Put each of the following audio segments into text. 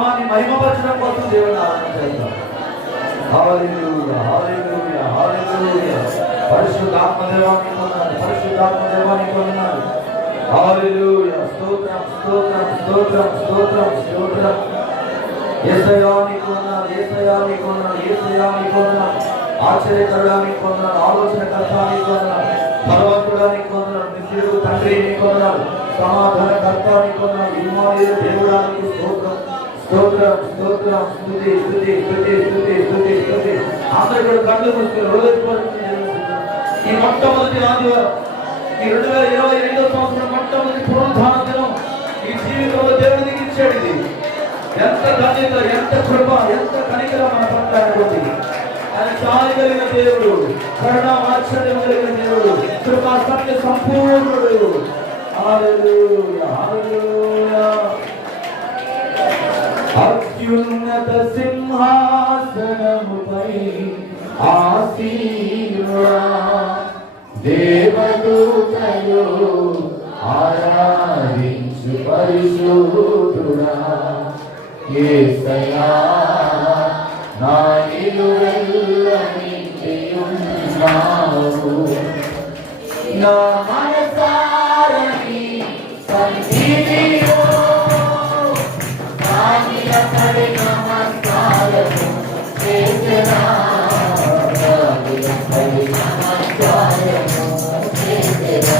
మహిమపరచడం కోసం దేవుని ఆరాధన చేద్దాం. హల్లెలూయా హల్లెలూయా హల్లెలూయా. పరిశుద్ధాత్మ దేవానికి వందనాలు, పరిశుద్ధాత్మ దేవానికి వందనాలు. హల్లెలూయా. స్తోత్రం స్తోత్రం స్తోత్రం స్తోత్రం స్తోత్రం. యేసయ్యానికి వందనాలు, యేసయ్యానికి వందనాలు, యేసయ్యానికి వందనాలు. ఆశ్చర్యకరుడానికి వందనాలు, ఆలోచనకర్తానికి వందనాలు, బలవంతుడానికి వందనాలు, నిత్యుడు తండ్రికి వందనాలు, సమాధానకర్తానికి వందనాలు, ఇమ్మానుయేలు దేవుడానికి స్తోత్రం స్తోత్రం స్తోత్రం. స్తుతి స్తుతి స్తుతి స్తుతి స్తుతి స్తుతి. అందరూ కూడా కళ్ళు మూసుకొని హృదయపూర్వకంగా ఈ మొట్టమొదటి ఆదివారం, ఈ 2022 సంవత్సరం మొట్టమొదటి పునరుద్ధాన దినం ఈ జీవితంలో దేవుడికి ఇచ్చాడు. ఇది ఎంత ధన్యత, ఎంత కృప, ఎంత కనికరం మన పట్ల అనుకుంది. ఆయన చాలి కలిగిన దేవుడు, కరుణ వాత్సల్యం కలిగిన దేవుడు, కృపా సత్య సంపూర్ణుడు. హల్లెలూయా హల్లెలూయా. అత్యున్నత సింహాసనముపై ఆసీనుడా, దేవదూతలు ఆరాధించు పరిశుద్ధుడా, యేసయ్యా నా నిలువెల్ల నిండియున్నావు. నా మనసారా నీ సన్నిధిలో సాగిలపడి నమస్కారము చేసెదా, సాగిలపడి నమస్కారము చేసెదా.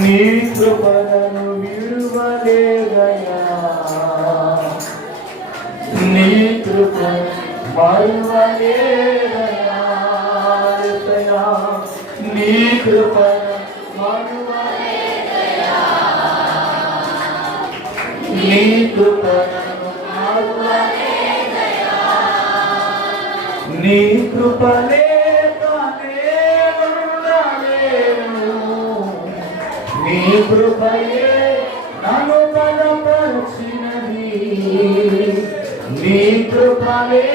నీ కృపను విడువలేదయా, నీ కృపను మరువలేదయా, నీ కృపను మరువలేదయా, నీ కృపను మరువలేదయా, నీ కృపలే నీ కృపయే నన్ను బలపరిచినది, నీ కృపలే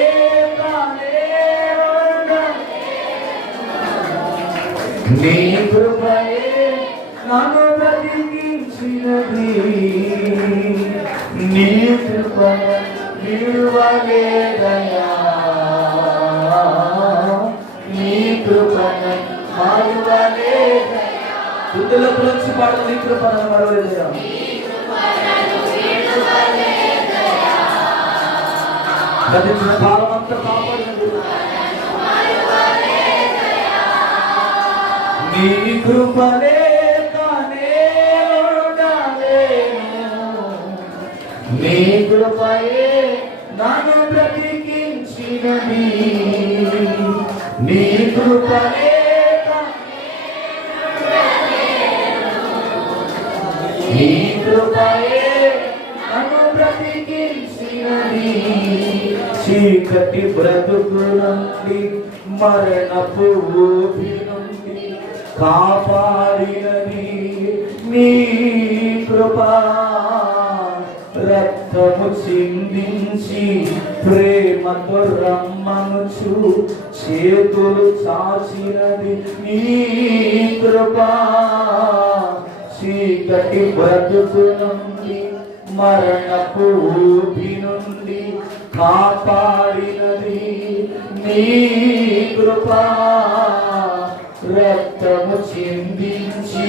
నీ కృపయే నన్ను బ్రతికించినది, నీ కృపను విడువలేదయా, నీ కృపను మరువలేదయా. వృద్ధులకు వచ్చి పాట నీ కృపను మరువలేదయా, గతించిన కాలం అంతా కాపాడినది, నీ కృపలే నీ కృపయే నన్ను బ్రతికించినది, నీ కృపలే నీ కృపయే నన్ను బ్రతికించినది, చీకటి బ్రతుకు నుండి మరణపు ఊపి నుండి కాపాడినది నీ కృపా, రక్తము చిందించి ప్రేమతో రమ్మనుచు చేతులు చాచినది నీ కృపా, చీకటి బ్రతుకు నుండి మరణపు ఊపి నుండి కాపాడినది నీ కృపా, రక్తము చిందించి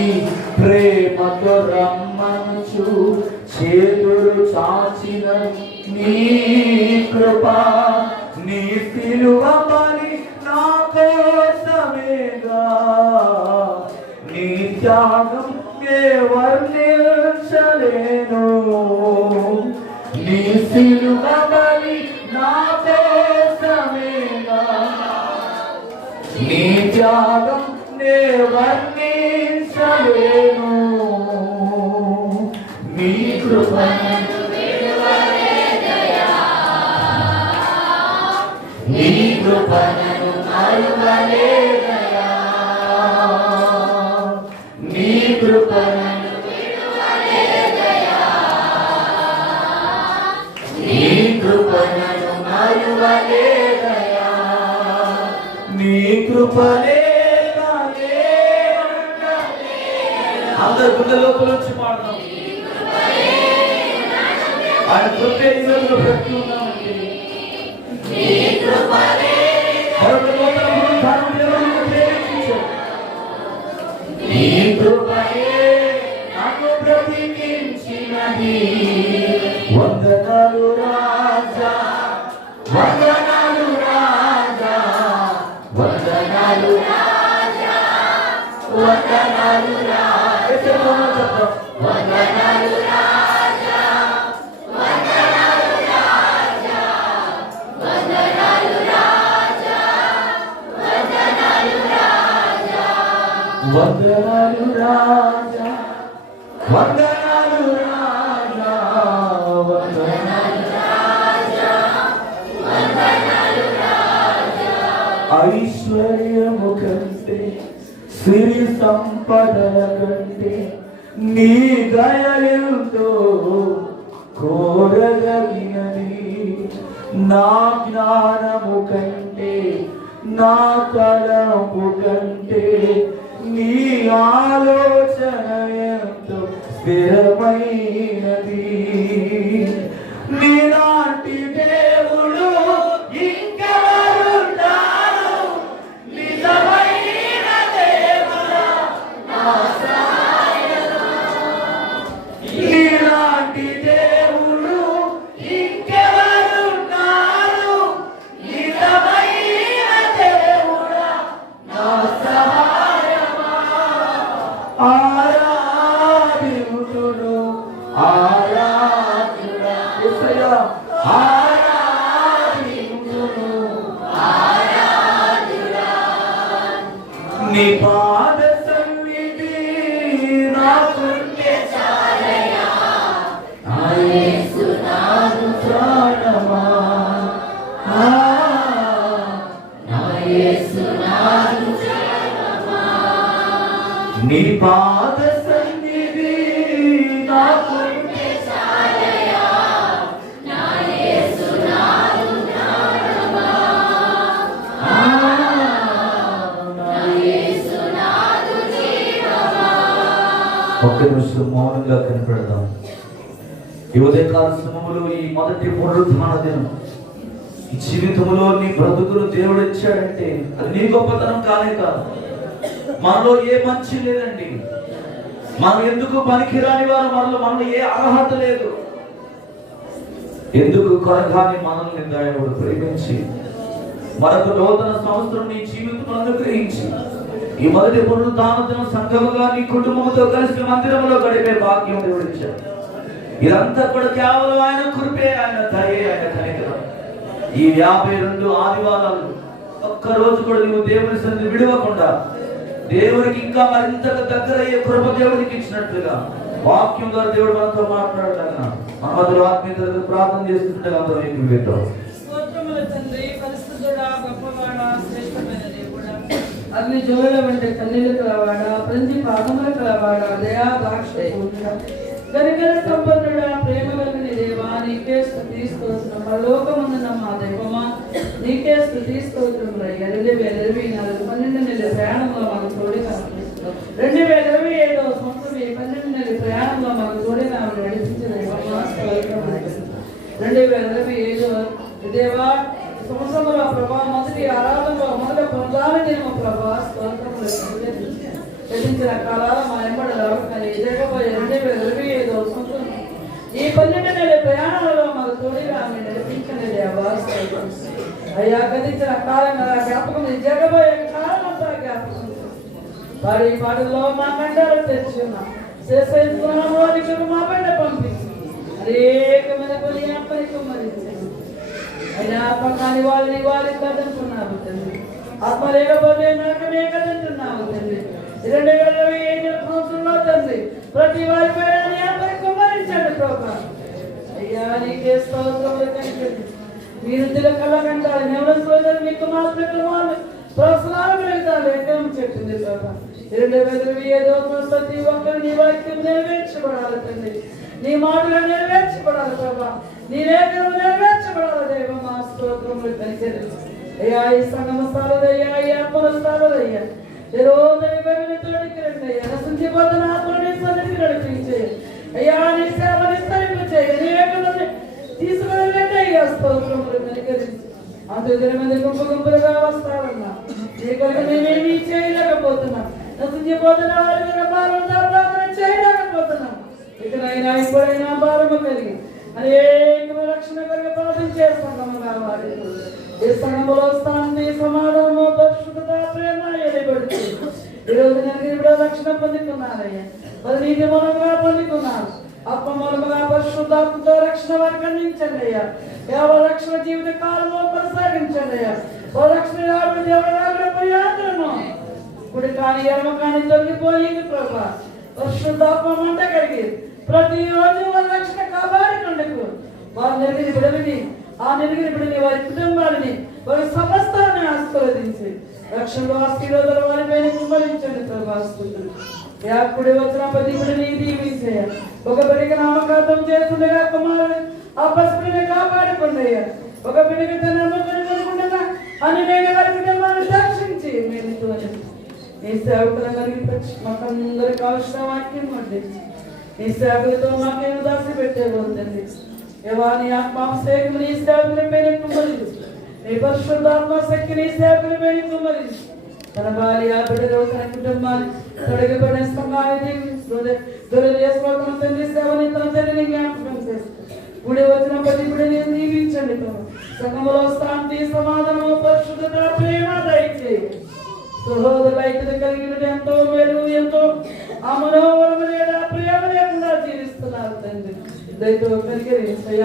ప్రేమతో రమ్మనుచు చేతులు చాచిన నీ కృపా, నీ సిలువ బలి నా కోసమేగా, నీ త్యాగం వర్ణించలేను, నీ సిలువ బలి నా కోసమేగా, నీ త్యాగం నే వర్ణించలేను, నీ కృపను విడువలేదయా, నీ కృపను మరువలేదయా, లేదయా, నీ కృప లేదయా. అందరు గుండె లోపల నుంచి పాడదాం. ఆయన కృపే ఈ రోజులో ప్రతి ఉన్నామండి. మరొక నూతన పునరుద్ధానం దేవుడు ప్రేరేపించాడు. నీ కృపయే నాకు బ్రతికించినది. వందనాలు రాజా, వందనాలు రాజా, వందనాలు రాజా, వందనాలు రాజా, వందనాలు రాజా, వందనాలు రాజా, వందనాలు రాజా, వందనాలు రాజా, వందనాలు రాజా, వందనాలు రాజా, వందనాలు రాజా, వందనాలు రాజా. ఐశ్వర్యము కంటే సిరి సంపదల కంటే నీ దయలతో కోరగలిగినది. నా జ్ఞానము కంటే నా తలము కంటే నీ ఆలోచన ఎంతో స్థిరమైనది. నీలాంటి దేవుడు ఇంకెవరున్నారు? నిజమైన దేవుడా నా సహాయమా. నీలాంటి దేవుడు ఇంకెవరున్నారు? నిజమైన దేవుడా నా సహాయమా. ఆరాధింతును ఆరాధుడా యేసయ్యా, ఆరాధింతును ఆరాధుడా. నీ పాద సన్నిధి నాకుంటే చాలయ్యా, నా యేసు నాదు ప్రాణమా, నా యేసు నాదు ప్రాణమా. నీ పాద సన్నిధి నాకుంటే చాలయ్యా, నా యేసు నాదు ప్రాణమా, నా యేసు నాదు జీవమా. ఒక్క నిమిషం మౌనంగా కనిపెడదాం. ఈ ఉదయకాల సమయంలో ఈ మొదటి పునరుద్ధాన దినం ఈ జీవితంలో నీ బ్రతుకులు దేవుడు ఇచ్చాడంటే అది నీ గొప్పతనం కానే కాదు. మనలో ఏ మంచి లేదండి. మనం ఎందుకు పనికిరాని వారు, మనలో ఏ అర్హత లేదు. ఎందుకు కొరగాని మనల్ని దేవుడు ప్రేమించి మరొక నూతన సంవత్సరం నీ జీవితం అనుగ్రహించి ఈ మొదటి పునరుద్ధాన దినం సంఘముగా నీ కుటుంబంతో కలిసి మందిరంలో గడిపే భాగ్యం దేవుడు ఇచ్చాడు. ఇదంతా కూడా కేవలం ఆయన కృపే, ఆయన దయే, ఆయన కనికరం. ఈ 52 ఆదివారాలు ఒక్క రోజు కూడా నువ్వు దేవుని సన్నిధి విడవకుండా దేవునికి ఇంకా మరింతగా దగ్గర అయ్యే కృప దేవునికి ఇచ్చినట్లుగా వాక్యం ద్వారా దేవుడు మనతో మాట్లాడగా మన మధ్యలో ఆత్మీయత ప్రార్థన చేస్తుంటే అందరూ మీకు వింటాం. అగ్ని జోల వంటి కన్నీళ్ళు కలవాడా, ప్రతి పాదములు కలవాడా, దయా దాక్ష కనికర సంపన్నుడా, ప్రేమ కలిగిన దేవా, నీకే స్తుతి స్తోత్రం. పరలోకమందున్న మా దైవమా, నీకే స్తుతి స్తోత్రం. 2024 12 నెలల ప్రయాణంలో మాకు తోడుగా 2027 సంవత్సరం 12 నెలల ప్రయాణంలో మాకు తోడుగా నడిపించిన దైవమా, 2025 దేవా సంవత్సరంలో ప్రభా మొదటి ఆరాధనలో మొదటి పునరుద్ధాన దినము ప్రభా స్తోత్రములు గతించిన కాలాల మా ఎంబడలో జరగబోయే 2025 సంవత్సరం ఈ 12 నెలల ప్రయాణాలలో మాకు తోడుగా నడిపించండి దేవా. అయ్యా గతించిన కాలం జ్ఞాపకం, జరగబోయే కాలం అంతా జ్ఞాపకం. వారి పాటల్లో మా కండాలు తెచ్చున్నాం, శేషించుకున్నాము మా బండ పంపించి అనేకమైన కొన్ని అప్పటికి మరించండి. అయినా పక్కని వాళ్ళని వారి కదంటున్నావు తండ్రి, ఆత్మ లేకపోతే నరకమే కదంటున్నావు తండ్రి. 2025 సంవత్సరంలో తండ్రి ప్రతి వారి పేరుని అందరికీ కుమ్మరించండి ప్రభా. అయ్యా నీకే స్తోత్రములు కనిపించండి. మీరు తిలకల కంటారు ఎవరి సోదరు మీకు మాత్రం వాళ్ళు ప్రసనాలు పెడతారు లెక్కం పెట్టింది ప్రభా. 2027 ప్రతి ఒక్కరు నీ వాక్యం నెరవేర్చబడాలి తండ్రి. నీ మాటలు నెరవేర్చబడాలి ప్రభా. నీ లేఖలు నెరవేర్చబడాలి దేవ. మా స్తోత్రములు కనికరించు అయ్యా. ఈ సంగమ స్థాలదయ్యా, ఈ ఆత్మల స్థాలదయ్యా, ఈ రోజు తోడికి రండి అయ్యా. నశించిపోతున్న ఆత్మని సన్నిధికి నడిపించే అయ్యా. నీ సేవ విస్తరింపచేయ, నీ లేఖలను తీసుకుని రండి అయ్యా. స్తోత్రములు కనికరించు. అంతమంది గుంపులుగా వస్తారన్నా నీ కొరకు మేమేమీ చేయలేకపోతున్నా. నశించిపోతున్న వారి భారం చేయలేకపోతున్నాం. ఇకనైనా ఇప్పుడైనా భారము కలిగి అనేక రక్షణ కలిగి ప్రార్థించే సంఘము కావాలి. ఈ సంఘములో శాంతి, సమాధానము, పరిశుద్ధత, ప్రేమ ఎలిబడుతూ ఈరోజు నేను ఇప్పుడు రక్షణ పొందుకున్నానయ్యా. మరి నీతి మూలంగా పొందుకున్నాను. ఆత్మ మూలముగా పరిశుద్ధాత్మతో రక్షణ వారికి అందించండి అయ్యా. ఎవరి రక్షణ జీవిత కాలంలో కొనసాగించండి అయ్యా. ఓ రక్షణ దేవుడు ఇప్పుడు కానీ ఎడమ కానీ తొలగిపోయింది ప్రభా. పరిశుద్ధాత్మ మంట కలిగి ప్రతిరోజు వారి రక్షణ కాపాడుకుండకు వారి నెరిగిన బిడవిని, ఆ నెరిగిన బిడని, వారి కుటుంబాలని, వారి సమస్తాన్ని ఆశీర్వదించి రక్షణలో ఆశీర్వాదాలు వారిపైన కుమ్మరించండి ప్రభా. యాకుడి వచ్చిన ప్రతి బిడ్డని దీవించయ్య. ఒక బిడ్డకి నామకార్థం చేస్తుండగా కుమారుడు ఆ పసిబిడ్డని కాపాడుకుండయ్యా. ఒక బిడ్డకి తన నమ్మకం అని నేను వారి కుటుంబాన్ని దర్శించి మేలుతో నీ సేవకులందరికీ మాకందరికి కావలసిన వాక్యం పండించి నీ సేవకులతో మాకేం దాసి పెట్టేబోతుంది. నీ ఆత్మాభిషేకం నీ సేవకుల పైన కుమ్మరించి, నీ పరిశుద్ధాత్మ శక్తి నీ సేవకుల పైన కుమ్మరించి తన భార్య, బిడ్డలు, తన కుటుంబాన్ని తొలగిపడిన దురదేశం తండ్రి సేవని తన తల్లిని జ్ఞాపకం చేస్తారు. గుడి వచ్చిన ప్రతి బిడ్డని దీవించండి. సంఘములో శాంతి, సమాధానము, పరిశుద్ధత, ప్రేమ దయచేయండి. సహోదరుల ఐక్యత కలిగిన ఎంతో మేలు, ఎంతో ఆ మనోవరం లేదా ప్రేమ లేకుండా జీవిస్తున్నారు తండ్రి. దయతో కలిగి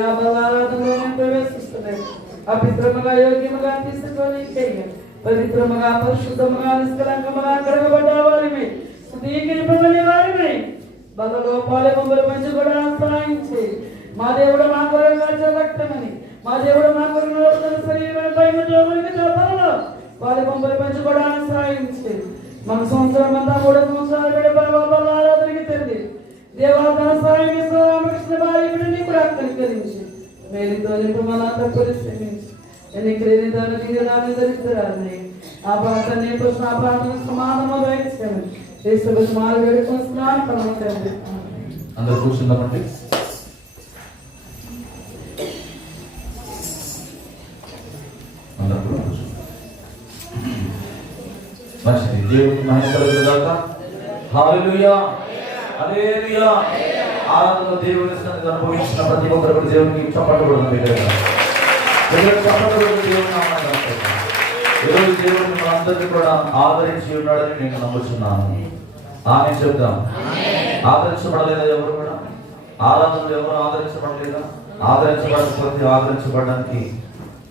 ఆరాధనలో నేను ప్రవేశిస్తున్నాను. అభిద్రమగా యోగ్యముగా తీసుకొని పవిత్రముగా, పరిశుద్ధముగా, నిష్కలంకముగా కడగబడ్డ వారిని, శుద్ధీకరింపబడిన వారిని, బలలోపాల బొమ్మల మంచి కూడా ఆశ్రయించి మా దేవుడు మా కొరకు రక్తమని, మా దేవుడు మా కొరకు శరీరపై వాళ్ళ బొమ్మల మంచి కూడా ఆశ్రయించి మన సంవత్సరం అంతా 3 సంవత్సరాలు ఆరాధనకి తండ్రి దేవాదన సాయం రామకృష్ణ భార్య నీకు కనికరించి మేలుతో నింపమని తప్పులు క్షమించి ఎన్నికలేని తీరడాన్ని ధరిస్తురాలని ఆ ప్రాంతాన్ని ఆ ప్రాంతం సమానము దయచేయండి. దేశపు సుమారు వేడుకొస్తున్నాను పరమతండ్రి. అందరూ కూర్చుందామండి. మంచిది. దేవుడికి మహిమ కలుగుగాక. హల్లెలూయా, హల్లెలూయా. ఆరాధనలో దేవుని సన్నిధిని అనుభవించిన ప్రతి ఒక్కరు కూడా దేవునికి చప్పట్లు కొడదాం. ఈరోజు దేవుడు మనందరినీ కూడా ఆదరించి ఉన్నాడని నేను నమ్ముతున్నాను. ఆమె చెప్తాం. ఆదరించబడలేదా ఎవరు కూడా? ఆరాధనలు ఎవరు ఆదరించబడలేదా? ఆదరించబడకపోతే ఆదరించబడడానికి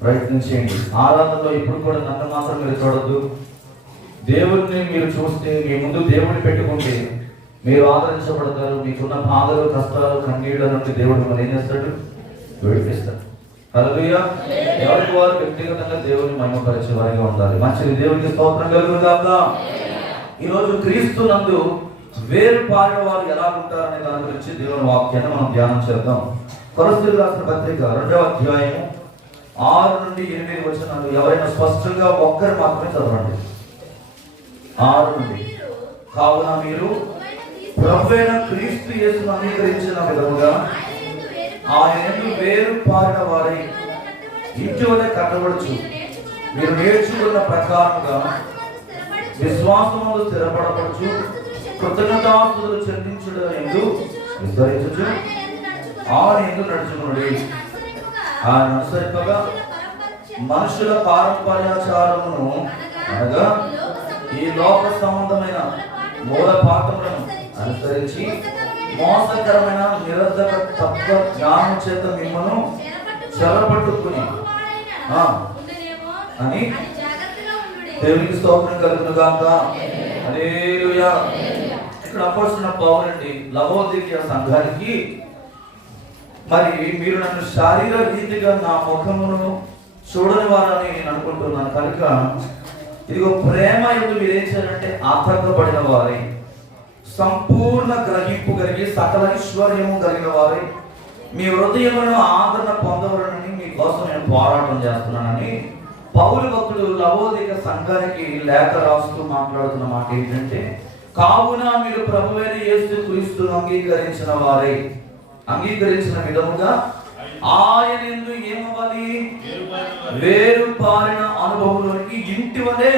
ప్రయత్నం చేయండి. ఆరాధనలో ఇప్పుడు కూడా నన్ను మాత్రం మీరు చూడద్దు. దేవుడిని మీరు చూస్తే, మీ ముందు దేవుడిని పెట్టుకుంటే మీరు ఆదరించబడతారు. మీకున్న బాధలు, కష్టాలు, కన్నీళ్ళ నుండి దేవుడు మనం ఏం చేస్తాడు? విడిపిస్తాడు. హల్లెలూయా. ఎవరికి వారు వ్యక్తిగతంగా దేవుని మహిమపరిచే వారిగా ఉండాలి. మంచిది. దేవునికి స్తోత్రం కలుగుగాక. ఈరోజు క్రీస్తు నందు వేరు పారిన వారు ఎలా ఉంటారనే దాని గురించి దేవుని వాక్యాన్ని మనం ధ్యానం చేద్దాం. కొరింథీయులకు రాసిన పత్రిక 2వ అధ్యాయము 6 నుండి 8 వచనాలు ఎవరైనా స్పష్టంగా ఒక్కరు మాత్రమే చదవండి. 6 నుండి. కావున మీరు ప్రభువైన క్రీస్తు యేసును అంగీకరించిన విధముగా ఆయన వేరు పారిన వారి ఇంటి వల్ల కట్టబడుచు మీరు నేర్చుకున్న ప్రకారంగా విశ్వాసములో స్థిరపడవచ్చు, కృతజ్ఞతాస్తుతులు చెల్లించుట ఎందు విస్తరించుచు ఆయన ఎందు నడుచుకునుడి. ఆయన అనుసరింపగా మనుషుల పారంపర్యాచారమును అనగా ఈ లోక సంబంధమైన మూల పాఠములను అనుసరించి మోసకరమైన నిరర్ధక తత్వ జ్ఞానం చేత మిమ్మను చెరపట్టుకుని అని దేవునికి స్తోత్రం కలుగునుగాక. హల్లెలూయా. ఇక్కడ అపోస్తలుడైన పౌలండి లవోదికీయ సంఘానికి, మరి మీరు నన్ను శారీర రీతిగా నా ముఖమును చూడని వారని నేను అనుకుంటున్నాను కనుక ఇదిగో ప్రేమ యందు మీరు ఏం చేయాలంటే ఆతంకపడిన వారై, సంపూర్ణ గ్రహింపు కలిగి సకల ఐశ్వర్యము కలిగిన వారై, మీ హృదయములను ఆదరణ పొందవలనని మీకోసం నేను పోరాటం చేస్తున్నానని పౌలు భక్తుడు లవోదిక సంఘానికి లేఖ రాస్తూ మాట్లాడుతున్న మాట ఏంటంటే, కావున మీరు ప్రభువైన యేసుక్రీస్తును అంగీకరించిన వారై, అంగీకరించిన విధముగా ఆయన యందు ఏమవ్వాలి? వేరుపారిన అనుభవంలోనికి ఇంటి వలె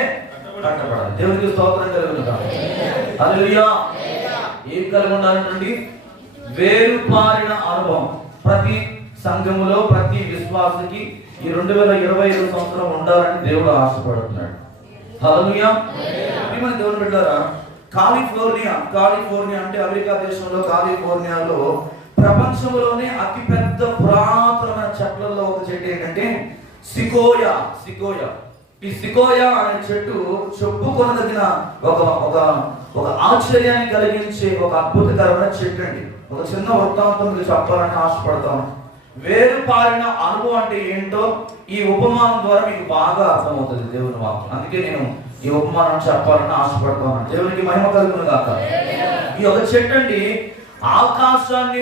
కట్టబడాలి. దేవునికి స్తోత్రం కలుగునుగా. హల్లెలూయా. ఏం కలిగి ఉండాలంటండి? వేరుపారిన అనుభవం. ప్రతి సంఘములో ప్రతి విశ్వాసకి ఈ 2025 సంవత్సరం ఉండాలని దేవుడు ఆశపడుతున్నాడు. హల్లెలూయా. మన దేవుని బిడ్డలారా, కాలిఫోర్నియా అంటే అమెరికా దేశంలో కాలిఫోర్నియాలో ప్రపంచంలోనే అతిపెద్ద పురాతన చెట్లలో ఒక చెట్టు ఏంటంటే సికోయా. ఈ సికోయా అనే చెట్టు చెప్పుకొనదగిన ఒక ఆశ్చర్యాన్ని కలిగించే ఒక అద్భుతకరమైన చెట్టు అండి. ఒక చిన్న వృత్తాంతం మీకు చెప్పాలని ఆశపడతాను. వేరుపారిన అనుభవం అంటే ఏంటో ఈ ఉపమానం ద్వారా మీకు బాగా అర్థమవుతుంది దేవుని వాక్యం. అందుకే నేను ఈ ఉపమానం చెప్పాలని ఆశపడతాను. దేవునికి మహిమ కలుగును గాక. ఈ ఒక చెట్టు అండి ఆకాశాన్ని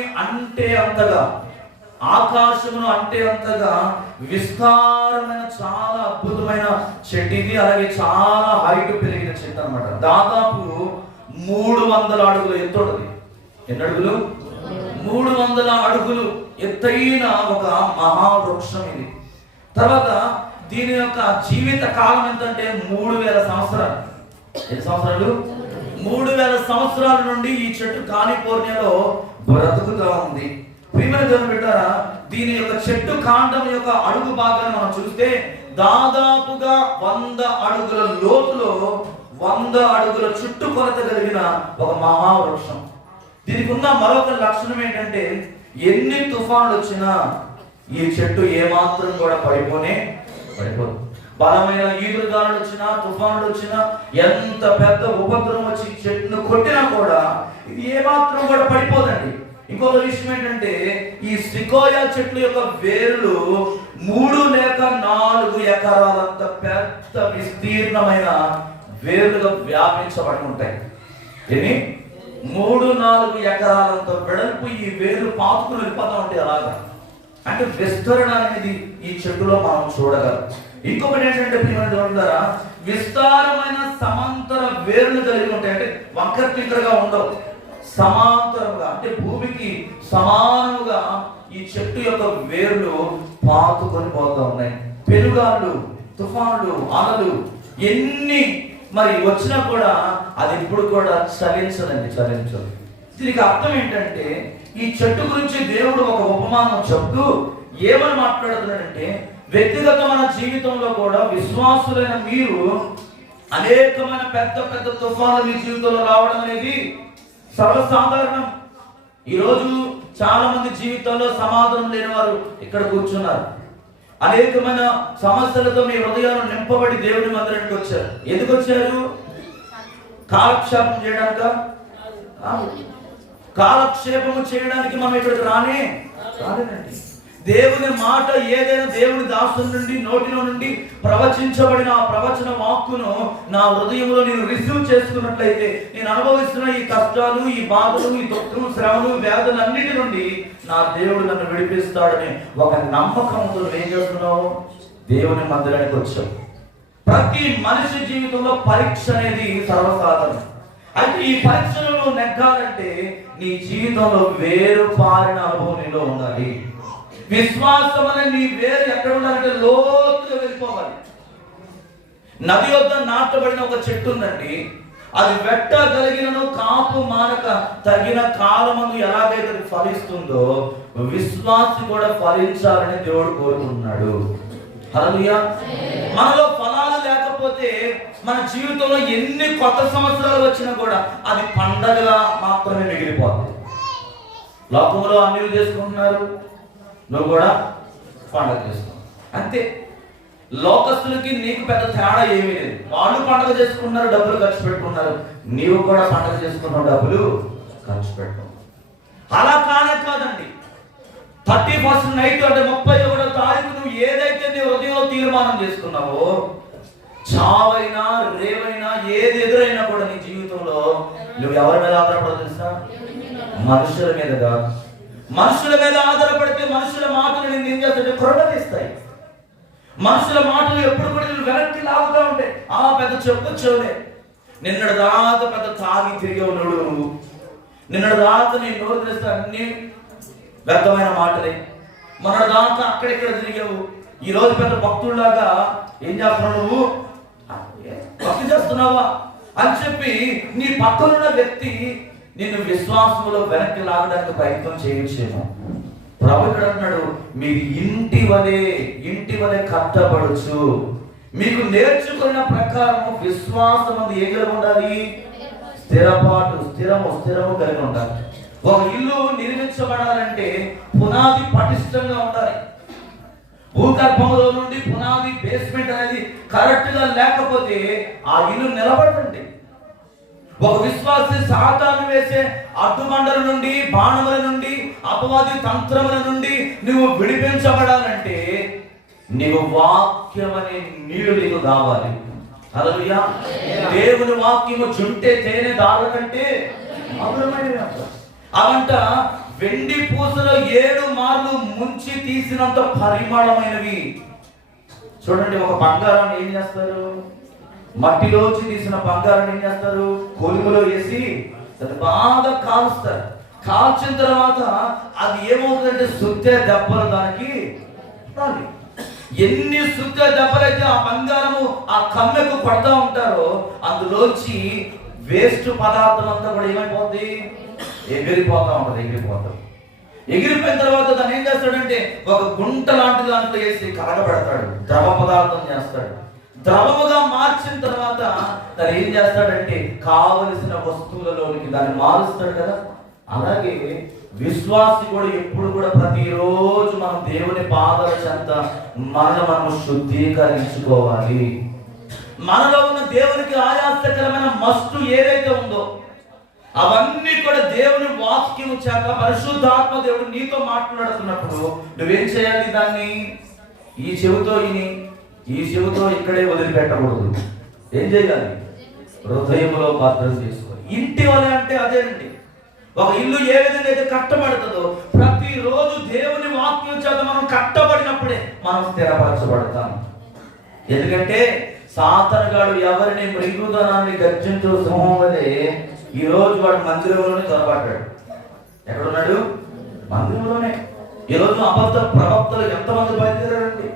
ఆకాశమును అంటే అంతగా విస్తారమైన చాలా అద్భుతమైన చెట్టు ఇది. అలాగే చాలా హైట్ పెరిగిన చెట్టు అన్నమాట. దాదాపు 300 అడుగులు ఎత్తు ఉంటుంది. ఎన్ని అడుగులు? 300 అడుగులు ఎత్తైన ఒక మహావృక్షం ఇది. తర్వాత దీని యొక్క జీవిత కాలం ఎంతంటే 3000 సంవత్సరాలు. ఎన్ని సంవత్సరాలు? 3000 సంవత్సరాల నుండి ఈ చెట్టు కాలిఫోర్నియాలో బ్రతుకుతా ఉంది. ప్రియమైన దేవుని బిడ్డలారా, దీని యొక్క చెట్టు కాండం యొక్క అడుగు భాగాన్ని మనం చూస్తే దాదాపుగా 100 అడుగుల లోతులో 100 అడుగుల చుట్టుకొలత కలిగిన ఒక మహావృక్షం. దీనికి ఉన్న మరొక లక్షణం ఏంటంటే ఎన్ని తుఫాన్లు వచ్చినా ఈ చెట్టు ఏమాత్రం కూడా పడిపోదు. బలమైన ఈదురుగాలు వచ్చినా తుఫానులు వచ్చినా ఎంత పెద్ద ఉపద్రవం వచ్చి చెట్టును కొట్టినా కూడా ఇది ఏమాత్రం కూడా పడిపోదండి. ఇంకొక విషయం ఏంటంటే ఈ సికోయా చెట్ల యొక్క వేర్లు 3 లేక 4 ఎకరాలంత పెద్ద విస్తీర్ణమైన వేర్లుగా వ్యాపించబడి ఉంటాయి. ఏమి 3-4 ఎకరాలంత వెడల్పు ఈ వేర్లు పాతుకుని వెళ్ళిపోతా ఉంటాయి. అలాగా అంటే విస్తరణ అనేది ఈ చెట్టులో మనం చూడగలం. ఇంకొకటి ఏంటంటే ప్రియమైన విస్తారమైన సమాంతర వేర్లు కలిగి ఉంటాయి. అంటే వంకర టింకరగా ఉండవు, సమాంతరంగా అంటే భూమికి సమానముగా ఈ చెట్టు యొక్క వేర్లు పాతుకొని పోతా ఉన్నాయి. పెనుగాళ్ళు, తుఫానులు, అలలు ఎన్ని మరి వచ్చినా కూడా అది ఎప్పుడు కూడా చలించదు. దీనికి అర్థం ఏంటంటే ఈ చెట్టు గురించి దేవుడు ఒక ఉపమానం చెప్తూ ఏమని మాట్లాడుతున్నాడంటే వ్యక్తిగతమైన జీవితంలో కూడా విశ్వాసులైన మీరు అనేకమైన పెద్ద పెద్ద తుఫానులు మీ జీవితంలో రావడం అనేది సర్వసాధారణం. ఈరోజు చాలా మంది జీవితాల్లో సమాధానం లేని వారు ఇక్కడ కూర్చున్నారు. అనేకమైన సమస్యలతో మీ హృదయాలు నింపబడి దేవుని మందిరానికి వచ్చారు. ఎందుకు వచ్చారు? కాలక్షేపం చేయడానిక? కాలక్షేపము చేయడానికి మనం ఇక్కడికి రాలేదండి. దేవుని మాట ఏదైనా దేవుని దాసుల నుండి నోటిలో నుండి ప్రవచించబడిన ఆ ప్రవచన వాక్కును నా హృదయంలో నేను రిసీవ్ చేసుకున్నట్లయితే నేను అనుభవిస్తున్న ఈ కష్టాలు, ఈ బాధలు, ఈ దుఃఖం, శ్రమలు, వ్యాధులు అన్నిటి నుండి నా దేవుడు నన్ను విడిపిస్తాడని ఒక నమ్మకంతో ఏం చేస్తున్నావు? దేవుని మందిరానికి వచ్చావు. ప్రతి మనిషి జీవితంలో పరీక్ష అనేది సర్వసాధారణం. అయితే ఈ పరీక్షలను నెగ్గాలంటే నీ జీవితంలో వేరుపారిన అనుభవం నీలో ఉండాలి. విశ్వాసం అనే నీ వేరు ఎక్కడ ఉండాలంటే లోతుగా వెళ్ళిపోవాలి. నది వద్ద నాటబడిన ఒక చెట్టు ఉందండి. అది వెట్టగలిగినను కాపు మానక తగిన కాలమందు ఎలాగైతే ఫలిస్తుందో విశ్వాసి కూడా ఫలించాలని దేవుడు కోరుకుంటున్నాడు. హల్లెలూయా. మనలో ఫలాలు లేకపోతే మన జీవితంలో ఎన్ని కొత్త సంవత్సరాలు వచ్చినా కూడా అది పండగగా మాత్రమే మిగిలిపోతుంది. లోకంలో అన్ని చేసుకుంటున్నారు, నువ్వు కూడా పండగ చేస్తున్నావు అంతే. లోకస్తులకి నీకు పెద్ద తేడా ఏమీ లేదు. వాళ్ళు పండగ చేసుకున్నారు, డబ్బులు ఖర్చు పెట్టుకున్నారు, నీవు కూడా పండగ చేసుకున్నావు, డబ్బులు ఖర్చు పెట్టుకున్నావు. అలా కాదండి. 31st నైట్ అంటే 31వ తారీఖు నువ్వు ఏదైతే నీ హృదయంలో తీర్మానం చేసుకున్నావో చావైనా రేవైనా ఏది ఎదురైనా కూడా నీ జీవితంలో నువ్వు ఎవరి మీద ఆధారపడదు తెలుసా? మనుషుల మీద కాదు. మనుషుల మీద ఆధారపడితే మనుషుల మాటలు నేను ఏం చేస్తుంటే కృంగదీస్తాయి. మనుషుల మాటలు ఎప్పుడు కూడా నేను వెనక్కి లాగుతూ ఉంటాయి. పెద్ద చెప్పొచ్చోలే, నిన్నటి దాకా పెద్ద తాగి తిరిగే ఉన్నాడు నువ్వు, నిన్నటి దాకా నీ నోరు తెస్తే అన్ని వ్యర్థమైన మాటలే, మొన్నటి దాకా అక్కడిక్కడ తిరిగావు, ఈ రోజు పెద్ద భక్తుల్లాగా ఏం చేస్తున్నావు నువ్వు, భక్తి చేస్తున్నావా అని చెప్పి నీ పక్కనున్న వ్యక్తి నిన్ను విశ్వాసంలో వెనక్కి లాగడానికి ప్రయత్నం చేయొచ్చేమో. ప్రభువుడు అంటున్నాడు, మీరు ఇంటి వలె కట్టబడచ్చు. మీకు నేర్చుకున్న ప్రకారం విశ్వాసం అది ఏం కలిగి ఉండాలి? స్థిరము కలిగి ఉండాలి. ఒక ఇల్లు నిర్మించబడాలంటే పునాది పటిష్టంగా ఉండాలి. భూగర్భంలో నుండి పునాది బేస్మెంట్ అనేది కరెక్ట్ గా లేకపోతే ఆ ఇల్లు నిలబడండి. ఒక విశ్వాసి సాతాను వేసే అడ్డుమండల నుండి, బాణముల నుండి, అపవాది తంత్రముల నుండి నువ్వు విడిపించబడాలంటే నీవు వాక్యం అనే నీళ్ళు నీకు కావాలి. హల్లెలూయా. దేవుని వాక్యము చుంటే తేనె దార కంటే మధురమైనది. అవంట వెండి పూసలో 7 మార్లు ముంచి తీసినంత పరిమళమైనవి. చూడండి, ఒక బంగారాన్ని ఏం చేస్తారు? మట్టిలోంచి తీసిన బంగారాన్ని ఏం చేస్తారు? కొలుములో వేసి అది బాగా కాల్స్తారు. కాల్చిన తర్వాత అది ఏమవుతుందంటే సుత్తే దెబ్బలు దానికి రాలి. ఎన్ని సుత్తే దెబ్బలైతే ఆ బంగారము ఆ కమ్మెకు పడతా ఉంటారో అందులోంచి వేస్ట్ పదార్థం అంతా కూడా ఏమైపోద్ది? ఎగిరిపోతా ఉంటుంది. ఎగిరిపోయిన తర్వాత దాన్ని ఏం చేస్తాడంటే ఒక గుంట లాంటి దాంట్లో వేసి కరగబెడతాడు, ద్రవ పదార్థం చేస్తాడు. ద్రవముగా మార్చిన తర్వాత దాన్ని ఏం చేస్తాడంటే కావలసిన వస్తువులలోనికి దాన్ని మారుస్తాడు కదా. అలాగే విశ్వాసి కూడా ఎప్పుడు కూడా ప్రతిరోజు మనం దేవుని పాదాల చెంత మనము శుద్ధీకరించుకోవాలి. మనలో ఉన్న దేవునికి ఆయాసకరమైన మస్తు ఏదైతే ఉందో అవన్నీ కూడా దేవుని వాక్యము చేత పరిశుద్ధాత్మ దేవుడు నీతో మాట్లాడుతున్నప్పుడు నువ్వేం చేయాలి? దాన్ని ఈ చెవితో విని ఈ చెవితో ఇక్కడే వదిలిపెట్టకూడదు. ఏం చేయాలి? హృదయంలో భద్రం చేసుకోవాలి. ఇంటి వలె అంటే అదేనండి. ఒక ఇల్లు ఏ విధంగా అయితే కట్టబడుతుందో ప్రతిరోజు దేవుని వాక్యం చేత మనం కట్టబడినప్పుడే మనం స్థిరపరచబడతాం. ఎందుకంటే సాతానుగాడు ఎవరిని మృగధనాన్ని గర్జించు సింహం వలె ఈ రోజు వాడు మందిరంలోనే చొరబడ్డాడు. ఎక్కడున్నాడు? మందిరంలోనే. ఈ రోజు అబద్ధ ప్రవక్తలు ఎంతమంది బయలుదేరారండి?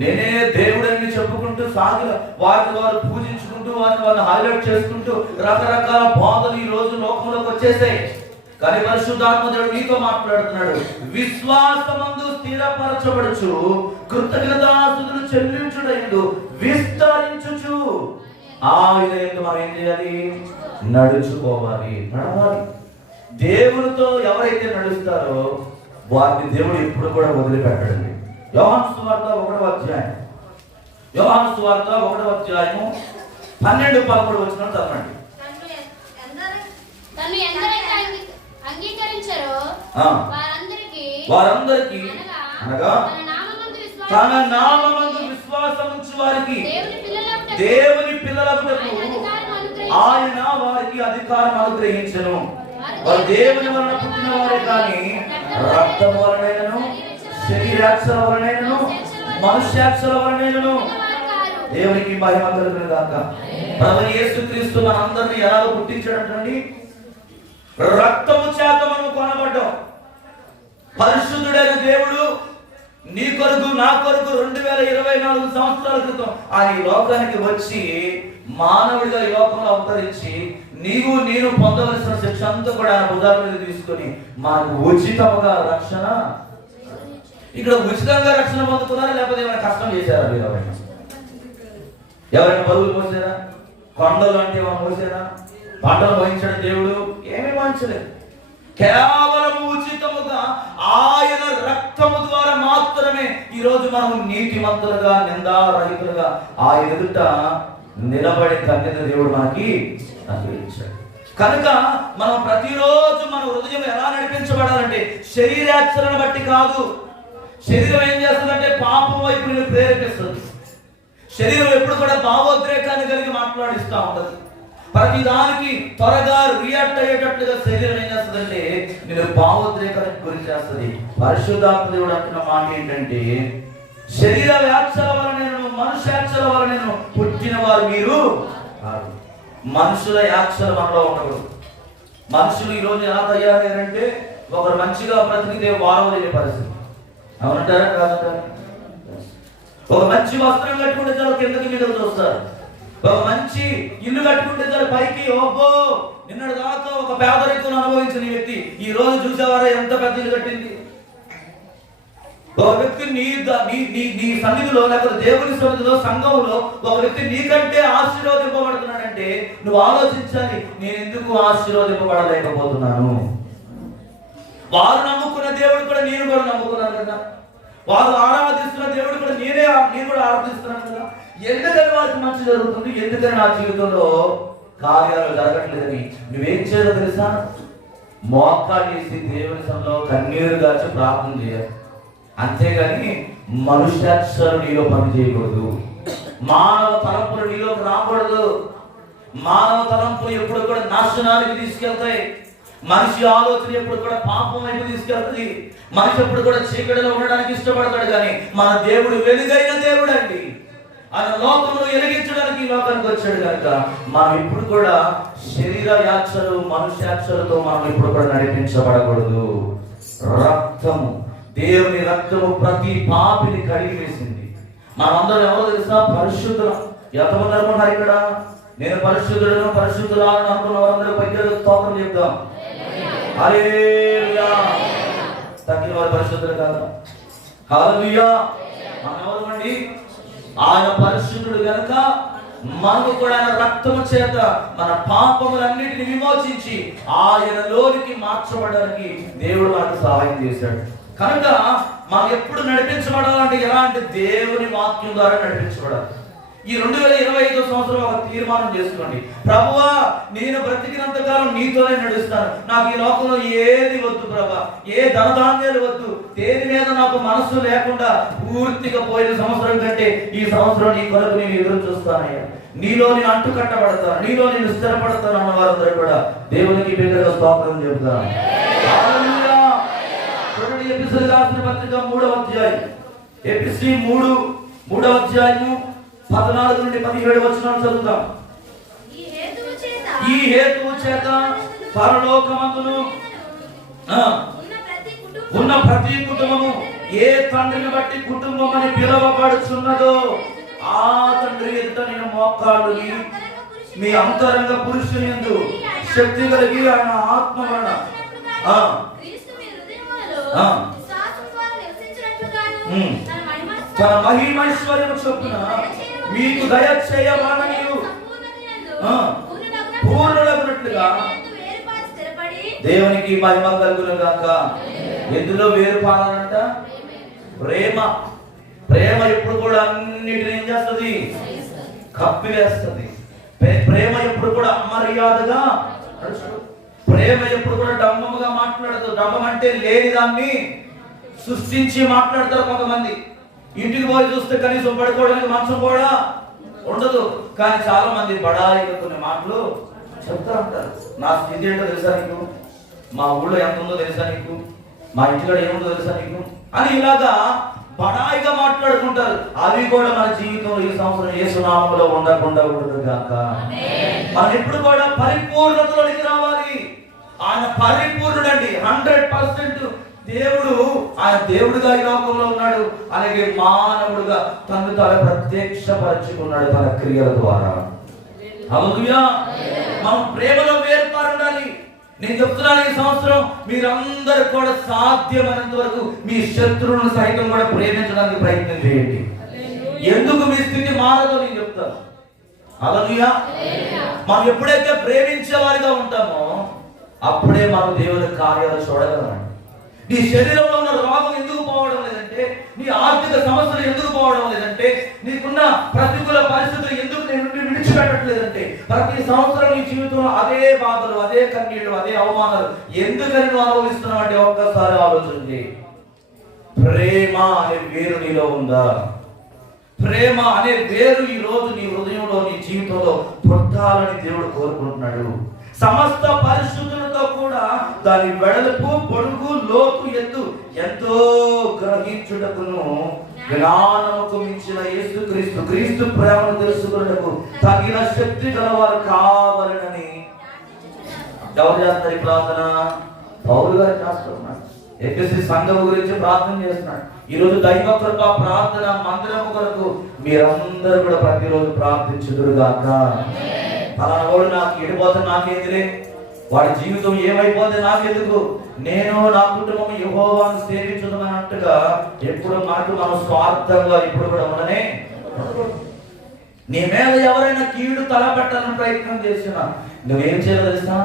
నేనే దేవుడని చెప్పుకుంటూ సాగిన వారిని వారు పూజించుకుంటూ వారిని హైలైట్ చేసుకుంటూ రకరకాల బోధలు ఈ రోజు లోకంలోకి వచ్చేసాయి. కానీ పరిశుద్ధాత్మ దేవుడు నీతో మాట్లాడుతున్నాడు. విశ్వాసమందు స్థిరపరచబడుచు కృతజ్ఞతాస్తుతులు చెల్లించుటయందు విస్తరించుచు ఆ విధంగా మనం ఏం చేయాలి? నడుచుకోవాలి, నడవాలి. దేవునితో ఎవరైతే నడుస్తారో వారిని దేవుడు ఎప్పుడు కూడా వదిలిపెట్టండి. యోహాను సువార్త 1వ అధ్యాయం 12-13 వచనం చదవండి. వారందరికీ అనగా తన నామమందు విశ్వాసముంచు వారికి దేవుని పిల్లలకు ఆయన వారికి అధికారం అనుగ్రహించెను. వారు దేవుని వలన పుట్టిన వారే కానీ రక్తం వలనైనను శరీరాక్షల వలనైనను మనుష్యాక్షల వలనైనను దేవునికి మహిమ కలుగును గాక. ప్రభువు యేసుక్రీస్తు మనందరినీ ఎలా పుట్టించాడంటండి? రక్తము చేత మనం కొనబడ్డాం. పరిశుద్ధుడైన దేవుడు నీ కొరకు నా కొరకు 2024 సంవత్సరాల క్రితం ఆయన ఈ లోకానికి వచ్చి మానవుడిగా ఈ లోకంలో అవతరించి నీవు నేను పొందవలసిన శిక్ష అంతా కూడా ఆయన భుజాల మీద తీసుకొని మనకు ఉచితముగా రక్షణ. ఇక్కడ ఉచితంగా రక్షణ పొందుతున్నారా లేకపోతే ఏమైనా కష్టం చేశారా? మీరు ఎవరైనా బరువులు మోసారా? కొండలు అంటే ఏమైనా మోసారా? పంటలు వహించడం దేవుడు ఏమీ వహించలేదు. కేవలం ఉచితముగా ఆయన రక్తము ద్వారా మాత్రమే ఈరోజు మనం నీతిమంతులుగా నిందారహితులుగా ఆ ఎదుట నిలబడే ధన్యత దేవుడు మనకి అనుగ్రహించాడు. కనుక మనం ప్రతిరోజు మన హృదయం ఎలా నడిపించబడాలంటే శరీరాచరణ బట్టి కాదు. శరీరం ఏం చేస్తుందంటే పాపం వైపు నిన్ను ప్రేరేపిస్తుంది. శరీరం ఎప్పుడు కూడా భావోద్రేకాన్ని కలిగి మాట్లాడిస్తూ ఉంటది. ప్రతి దానికి త్వరగా రియాక్ట్ అయ్యేటట్లుగా శరీరం ఏం చేస్తుందంటే నేను భావోద్రేకానికి గురి చేస్తుంది. పరిశుద్ధాత్మ దేవుడు అంటున్న మాట ఏంటంటే శరీర వ్యాఖ్యల వలన మనుష్యాక్షల వలన పుట్టిన వారు మీరు కాదు. మనుషుల యాక్షలు మనలో ఉండకూడదు. మనుషులు ఈరోజు ఎలా తయారయ్యారంటే ఒకరు మంచిగా బ్రతికితే వారవలేని పరిస్థితి. అవునంటారా కాదంటారా? ఒక మంచి వస్త్రం కట్టుకుంటే చాలు కిందకి మీదకి చూస్తారు. ఒక మంచి ఇల్లు కట్టుకుంటే చాలు పైకి ఓబ్బో. నిన్నటి దాకా ఒక పేదరికం అనుభవించిన వ్యక్తి ఈ రోజు చూసేవారా ఎంత పెద్ద ఇల్లు కట్టింది. ఒక వ్యక్తి నీ సన్నిధిలో లేకపోతే దేవుని సన్నిధిలో సంఘంలో ఒక వ్యక్తి నీకంటే ఆశీర్వదింపబడుతున్నాడంటే నువ్వు ఆలోచించాలి, నేను ఎందుకు ఆశీర్వదింపబడలేకపోతున్నాను? వారు నమ్ముకున్న దేవుడు కూడా నేను కూడా నమ్ముకున్నాను కదా. వారు ఆరాధిస్తున్న దేవుడు కూడా నేను కూడా ఆరాధిస్తున్నాను కదా. ఎందుకని వారికి మంచి జరుగుతుంది, ఎందుకని నా జీవితంలో కార్యాలు జరగట్లేదని నువ్వేం చేయాలో తెలుసా? మోకాళ్ళేసి దేవుని సన్నిధిలో కన్నీరు గార్చి ప్రార్థన చేయాలి. అంతేగాని మనుష్యాక్షలు నీలో పని చేయకూడదు. మానవ తలంపులు నీలోకి రాకూడదు. మానవ తలంపులు ఎప్పుడు కూడా నాశనానికి తీసుకెళ్తాయి. మనిషి ఆలోచన ఎప్పుడు కూడా పాపం వైపు తీసుకెళ్తుంది. మనిషి ఎప్పుడు కూడా చీకటిలో ఉండడానికి ఇష్టపడతాడు. కానీ మన దేవుడు వెలుగైన దేవుడు అండి. ఆయన లోకంలో వెలిగించడానికి ఈ లోకానికి వచ్చాడు కనుక మనం ఇప్పుడు కూడా శరీర యాక్షలు మనుష్యాక్షలతో మనం ఇప్పుడు కూడా నడిపించబడకూడదు. రక్తము, దేవుని రక్తము ప్రతి పాపిని కడిగి వేసింది. మనమందరం ఎవరో తెలుసా? పరిశుద్ధులం. ఎంతమంది అనుకున్నారు ఇక్కడ నేను పరిశుద్ధులను పరిశుద్ధులను అనుకున్న వారందరూ పైకి స్తోత్రం చెప్తాం. హల్లెలూయా. తగ్గిన వారు పరిశుద్ధులు కాదా? హల్లెలూయా. మనం ఎవరమండి? ఆయన పరిశుద్ధుడు కనుక మనకు కూడా ఆయన రక్తము చేత మన పాపములన్నిటిని విమోచించి ఆయనలోనికి మార్చబడడానికి దేవుడు మనకు సహాయం చేశాడు. కనుక మనం ఎప్పుడు నడిపించబడాలంటే ఎలా అంటే దేవుని వాక్యం ద్వారా నడిపించబడాలి. ఈ 2025 సంవత్సరం ఒక తీర్మానం చేసుకోండి. ప్రభువా, నేను బ్రతికినంత కాలం నీతోనే నడుస్తాను. నాకు ఈ లోకంలో ఏది వద్దు ప్రభా, ఏ ధనధాన్యాలు వద్దు, దేని మీద నాకు మనస్సు లేకుండా పూర్తిగా పోయిన సంవత్సరం కంటే ఈ సంవత్సరం నీ కొరకు నేను ఎదురు చూస్తానయ్యా. నీలో నేను అంటు కట్టబడతాను, నీలో నేను స్థిరపడతాను అన్న వారందరూ కూడా దేవునికి బిడ్డగా స్తోత్రం చెప్తాను. ఎపిసీ రాసిన పత్రిక 3వ అధ్యాయం, ఎపిసీ 3వ అధ్యాయము 14 నుండి 17 వచనాలు చదువుతాం. ఈ హేతువు చేత పరలోకమందును ఉన్న ప్రతి కుటుంబము ఏ తండ్రిని బట్టి కుటుంబం అని పిలువబడుచున్నదో ఆ తండ్రి ఎదుట నేను మోకాళ్ళుని మీ అంతరంగ పురుషుని యందు శక్తి కలిగి ఆయన ఆత్మ వలన తన మహిమైశ్వర్యము చొప్పున మీకు దయచేయమని పూర్ణులగునట్లుగా దేవునికి మహిమ కలుగును గాక. ఎందులో వేరుపాలంట? ప్రేమ. ప్రేమ ఎప్పుడు కూడా అన్నిటిని ఏం చేస్తుంది? కప్పివేస్తుంది. ప్రేమ ఎప్పుడు కూడా అమర్యాదగా నడుచుకోదు. ప్రేమ ఎప్పుడు కూడా డంబముగా మాట్లాడదు. డంబం అంటే లేని దాన్ని సృష్టించి మాట్లాడతారు కొంతమంది. ఇంటికి పోయి చూస్తే కనీసం పడుకోవడానికి మంచం కూడా ఉండదు. కానీ చాలా మంది బడాయిగా కొన్ని మాటలు చెప్తా ఉంటారు. నా స్థితి ఏంటో తెలుసా నీకు, మా ఊళ్ళో ఎంత ఉందో తెలుసా నీకు, మా ఇంటిలో ఏముందో తెలుసా నీకు అని ఇలాగా బడాయిగా మాట్లాడుకుంటారు. అవి కూడా మన జీవితంలో ఈ సంవత్సరం యేసు నామములో ఉండకుండా ఉండదు కాక. మనం ఎప్పుడు కూడా పరిపూర్ణతలోనికి రావాలి. ఆయన పరిపూర్ణుడండి. 100% దేవుడు ఆయన దేవుడుగా ఈ లోకంలో ఉన్నాడు. అలాగే మానవుడుగా తను తాను ప్రత్యక్షపరచుకున్నాడు తన క్రియల ద్వారా. హల్లెలూయా. మనం ప్రేమలో వేర్పారుండాలి. నేను చెప్తున్నాను, ఈ సంవత్సరం మీరందరూ కూడా సాధ్యమైనంత వరకు మీ శత్రువులను సైతం కూడా ప్రేమించడానికి ప్రయత్నం చేయండి. ఎందుకు మీ స్థితి మారదో నేను చెప్తాను. హల్లెలూయా. మనం ఎప్పుడైతే ప్రేమించే వారిగా ఉంటామో అప్పుడే మనం దేవుని కార్యాలు చూడగలమండి. నీ శరీరంలో ఉన్న రోగం ఎందుకు పోవడం లేదంటే, నీ ఆర్థిక సమస్యలు ఎందుకు పోవడం లేదంటే, నీకున్న ప్రతికూల పరిస్థితులు ఎందుకు నేను విడిచిపెట్టట్లేదంటే, ప్రతి సంవత్సరం నీ జీవితంలో అదే బాధలు, అదే కన్నీళ్లు, అదే అవమానాలు ఎందుకని నువ్వు అనుభవిస్తున్నావు అంటే ఒక్కసారి ఆలోచించి. ప్రేమ అనే వేరు నీలో ఉందా? ప్రేమ అనే వేరు ఈ రోజు నీ హృదయంలో, నీ జీవితంలో పుట్టాలని దేవుడు కోరుకుంటున్నాడు. సమస్త పరిశుద్ధులతో కూడా దాని వెడల్పు, పొడుగు, లోతు, ఎత్తు ఎంతో గ్రహించుటకును జ్ఞానముకు మించిన యేసుక్రీస్తు క్రీస్తు ప్రేమను తెలుసుకున్నటకు తగిన శక్తి గలవారు కావాలని ఎవరు చేస్తారు ఈ ప్రార్థన? పౌలు గారు చేస్తున్నాడు. ఎఫెసీ సంఘం గురించి ప్రార్థన చేస్తున్నాడు. ఈరోజు దైవ కృప ప్రార్థన మందిరము కొరకు మీరందరూ కూడా ప్రతిరోజు ప్రార్థించుదురుగాక. పలానా వాడు నాకు ఎడిపోతే నాకేదిలే, వాడి జీవితం ఏమైపోతే నాకెందుకు, నేను నా కుటుంబం యెహోవాను సేవించుదన్నట్టుగా ఎప్పుడు మనం స్వార్థంగా ఇప్పుడు కూడా ఉండనే. నీ మీద ఎవరైనా కీడు తలపెట్టాలని ప్రయత్నం చేసినా నువ్వేం చేయాలి తెలుసా?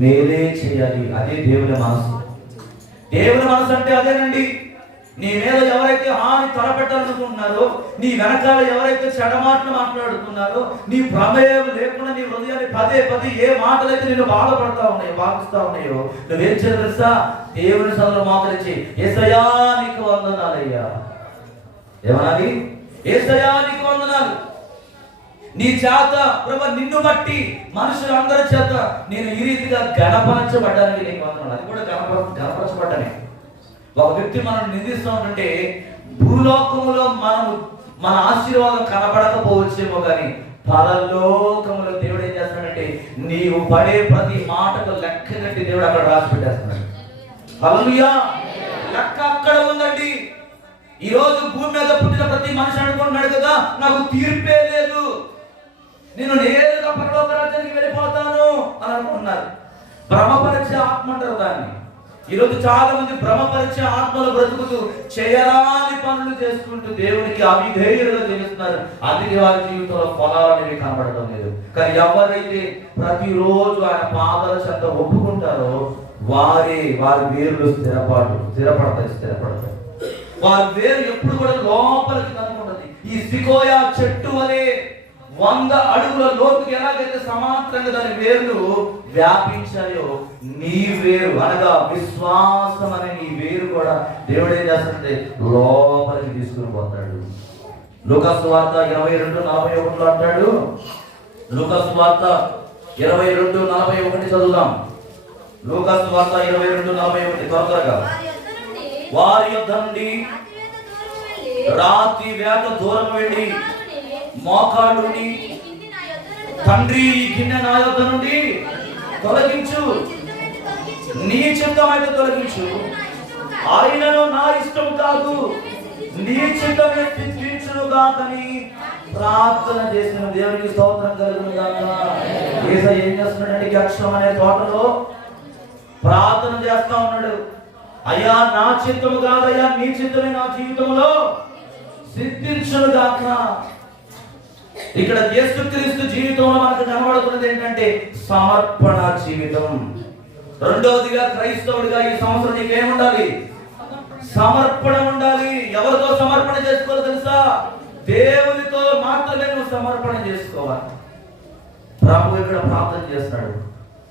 మేలే చేయాలి. అదే దేవుని మనసు. దేవుని మనసు అంటే అదేనండి. నీ మీద ఎవరైతే హాని తలపెట్టాలనుకుంటున్నారో, నీ వెనకాల ఎవరైతే చెడమాటలు మాట్లాడుతున్నారో, నీ ప్రమేయం లేకుండా నీ హృదయాన్ని పదే పదే ఏ మాటలైతే నిన్ను బాధపడతా ఉన్నాయో, బాధిస్తా ఉన్నాయో, నువ్వేం చేయాలి తెలుసా? దేవుని సన్నిధిలో మోకరించి యేసయ్యా నీకు వందనాలయ్యా. ఏమనాలి? యేసయ్యా నీకు వందనాలు. నీ చేత ప్రభు నిన్ను బట్టి మనుషులందరి చేత నేను ఈ రీతిగా గణపరచబడ్డానికి నీకు వందనాలు. అది కూడా గణపరచబడ్డానే. ఒక వ్యక్తి మనం నిందిస్తూ ఉంటే భూలోకములో మన ఆశీర్వాదం కనబడకపోవచ్చేమో కానీ పరలోకములో దేవుడు ఏం చేస్తాడంటే నీవు పడే ప్రతి మాటకు లెక్క కట్టి దేవుడు అక్కడ రాసి పెట్టేస్తున్నాడు. హల్లెలూయా. లెక్క అక్కడ ఉందండి. ఈ రోజు భూమి మీద పుట్టిన ప్రతి మనిషి అనుకుంటున్నాడు కదా, నాకు తీర్పే లేదు, నేను నేరుగా పరలోక రాజ్యానికి వెళ్ళిపోతాను అని అనుకుంటున్నారు. భ్రమపరిచే ఆత్మ అంటారు దాన్ని. ఈరోజు చాలా మంది భ్రమపరిచే ఆత్మలు బ్రతుకుతూ చేయరాని పనులు చేసుకుంటూ దేవునికి అవిధేయులుగా జీవిస్తున్నారు. అందుకే వారి జీవితంలో ఫలాలు అనేవి కనబడటం లేదు. కానీ ఎవరైతే ప్రతిరోజు ఆయన పాదాల చెంత ఒప్పుకుంటారో వారి వేర్లు స్థిరపడతాయి. వారి వేరు ఎప్పుడు కూడా లోపలికి కనుకుంటుంది. ఈ సికోయా చెట్టు వలె 100 అడుగుల లోతుకి ఎలాగైతే సమాంతరంగా దాని వేర్లు వ్యాపించాయో, నీ వేరు అనగా విశ్వాసం అనే నీ వేరు కూడా దేవుడు ఏం చేస్తాడంటే లోపలికి తీసుకుని పోతాడు. లూకాసు వార్త 22:41 అంటాడు. లూకాసు వార్త 22:41 చదువుదాం. లూకాసు వార్త 22:41 త్వరగా. వారి యొద్ద నుండి రాతి వేట దూరం వెళ్ళి మోకాళ్ళుని తండ్రి ఈ గిన్నె నా యొద్ద నుండి తొలగించు, నీ చిత్తమైతే తొలగించు, ఆయనను నా ఇష్టం కాదు నీ చిత్తమే సిద్ధించునుగాకని ప్రార్థన చేసిన దేవునికి స్తోత్రం కలుగును గాక. యేసయ్య ఏం చేస్తున్నాడంటే గక్షం అనే తోటలో ప్రార్థన చేస్తా ఉన్నాడు. అయ్యా నా చిత్తము కాదయ్యా నీ చిత్తమే నా జీవితంలో సిద్ధించునుగాక. ఇక్కడ యేసుక్రీస్తు జీవితంలో మనకు కనబడుతున్నది ఏంటంటే సమర్పణ జీవితం. రెండవదిగా క్రైస్తవుడిగా ఈ సంవత్సరం నీకేముండాలి? సమర్పణ ఉండాలి. ఎవరితో సమర్పణ చేసుకోవాలి తెలుసా? దేవునితో మాత్రమే నువ్వు సమర్పణ చేసుకోవాలి. ప్రభు ఇక్కడ ప్రార్థన చేస్తున్నాడు.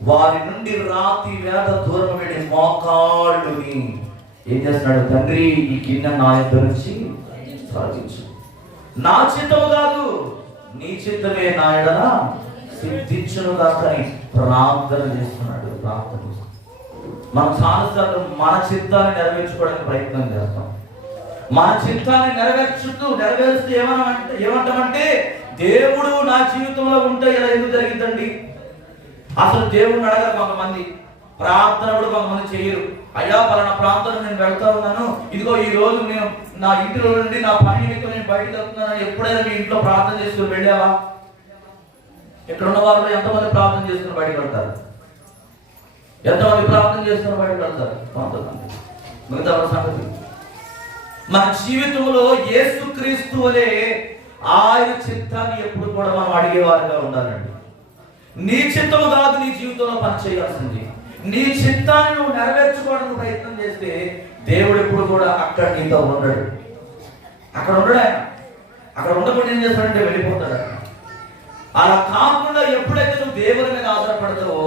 వారి నుండి రాతి వేట దూరం వెళ్ళి మోకాళ్ళుని ఏం చేస్తున్నాడు? తండ్రి ఈ గిన్నె నా యొద్ద నుంచి తొలగించు, నా చిత్తము కాదు నీ చిత్తమే నా ఎడల సిద్ధించును కాకని ప్రార్థన చేస్తున్నాడు. మనం చాలాసార్లు మన చిత్తాన్ని నెరవేర్చుకోవడానికి ప్రయత్నం చేస్తాం. మన చిత్తాన్ని నెరవేరుస్తూ ఏమంటామంటే దేవుడు నా జీవితంలో ఉంటే ఇలా ఎందుకు జరిగిందండి? అసలు దేవుడిని అడగరు కొంతమంది. ప్రార్థన కూడా కొంతమంది చేయరు. అయ్యా పలానా ప్రాంతంలో నేను వెళ్తా ఉన్నాను, ఇదిగో ఈ రోజు నేను నా ఇంటిలో నుండి నా పని నిమిత్తం నేను బయటకు వెళ్తున్నాను. ఎప్పుడైనా మీ ఇంట్లో ప్రార్థన చేసుకుని వెళ్ళావా? ఇక్కడ ఉన్న వారిలో ఎంతమంది ప్రార్థన చేసుకుని బయటకు వెళ్తారు? ఎంతమంది ప్రార్థన చేసుకుని బయటకు వెళ్తారు? కొంతమంది. మిగతా సంగతి మన జీవితంలో యేసుక్రీస్తు వలె ఆయన చిత్తాన్ని ఎప్పుడు కూడా మనం అడిగేవారుగా ఉండాలండి. నీ చిత్తము కాదు నీ జీవితంలో పని చేయాల్సింది. నీ చిత్తాన్ని నువ్వు నెరవేర్చుకోవడానికి ప్రయత్నం చేస్తే దేవుడు ఎప్పుడు కూడా అక్కడ నీతో ఉండడు. అక్కడ ఉండడు ఆయన. అక్కడ ఉండకుండా ఏం చేస్తాడంటే వెళ్ళిపోతాడు. అలా కాకుండా ఎప్పుడైతే నువ్వు దేవుని మీద ఆధారపడతావో,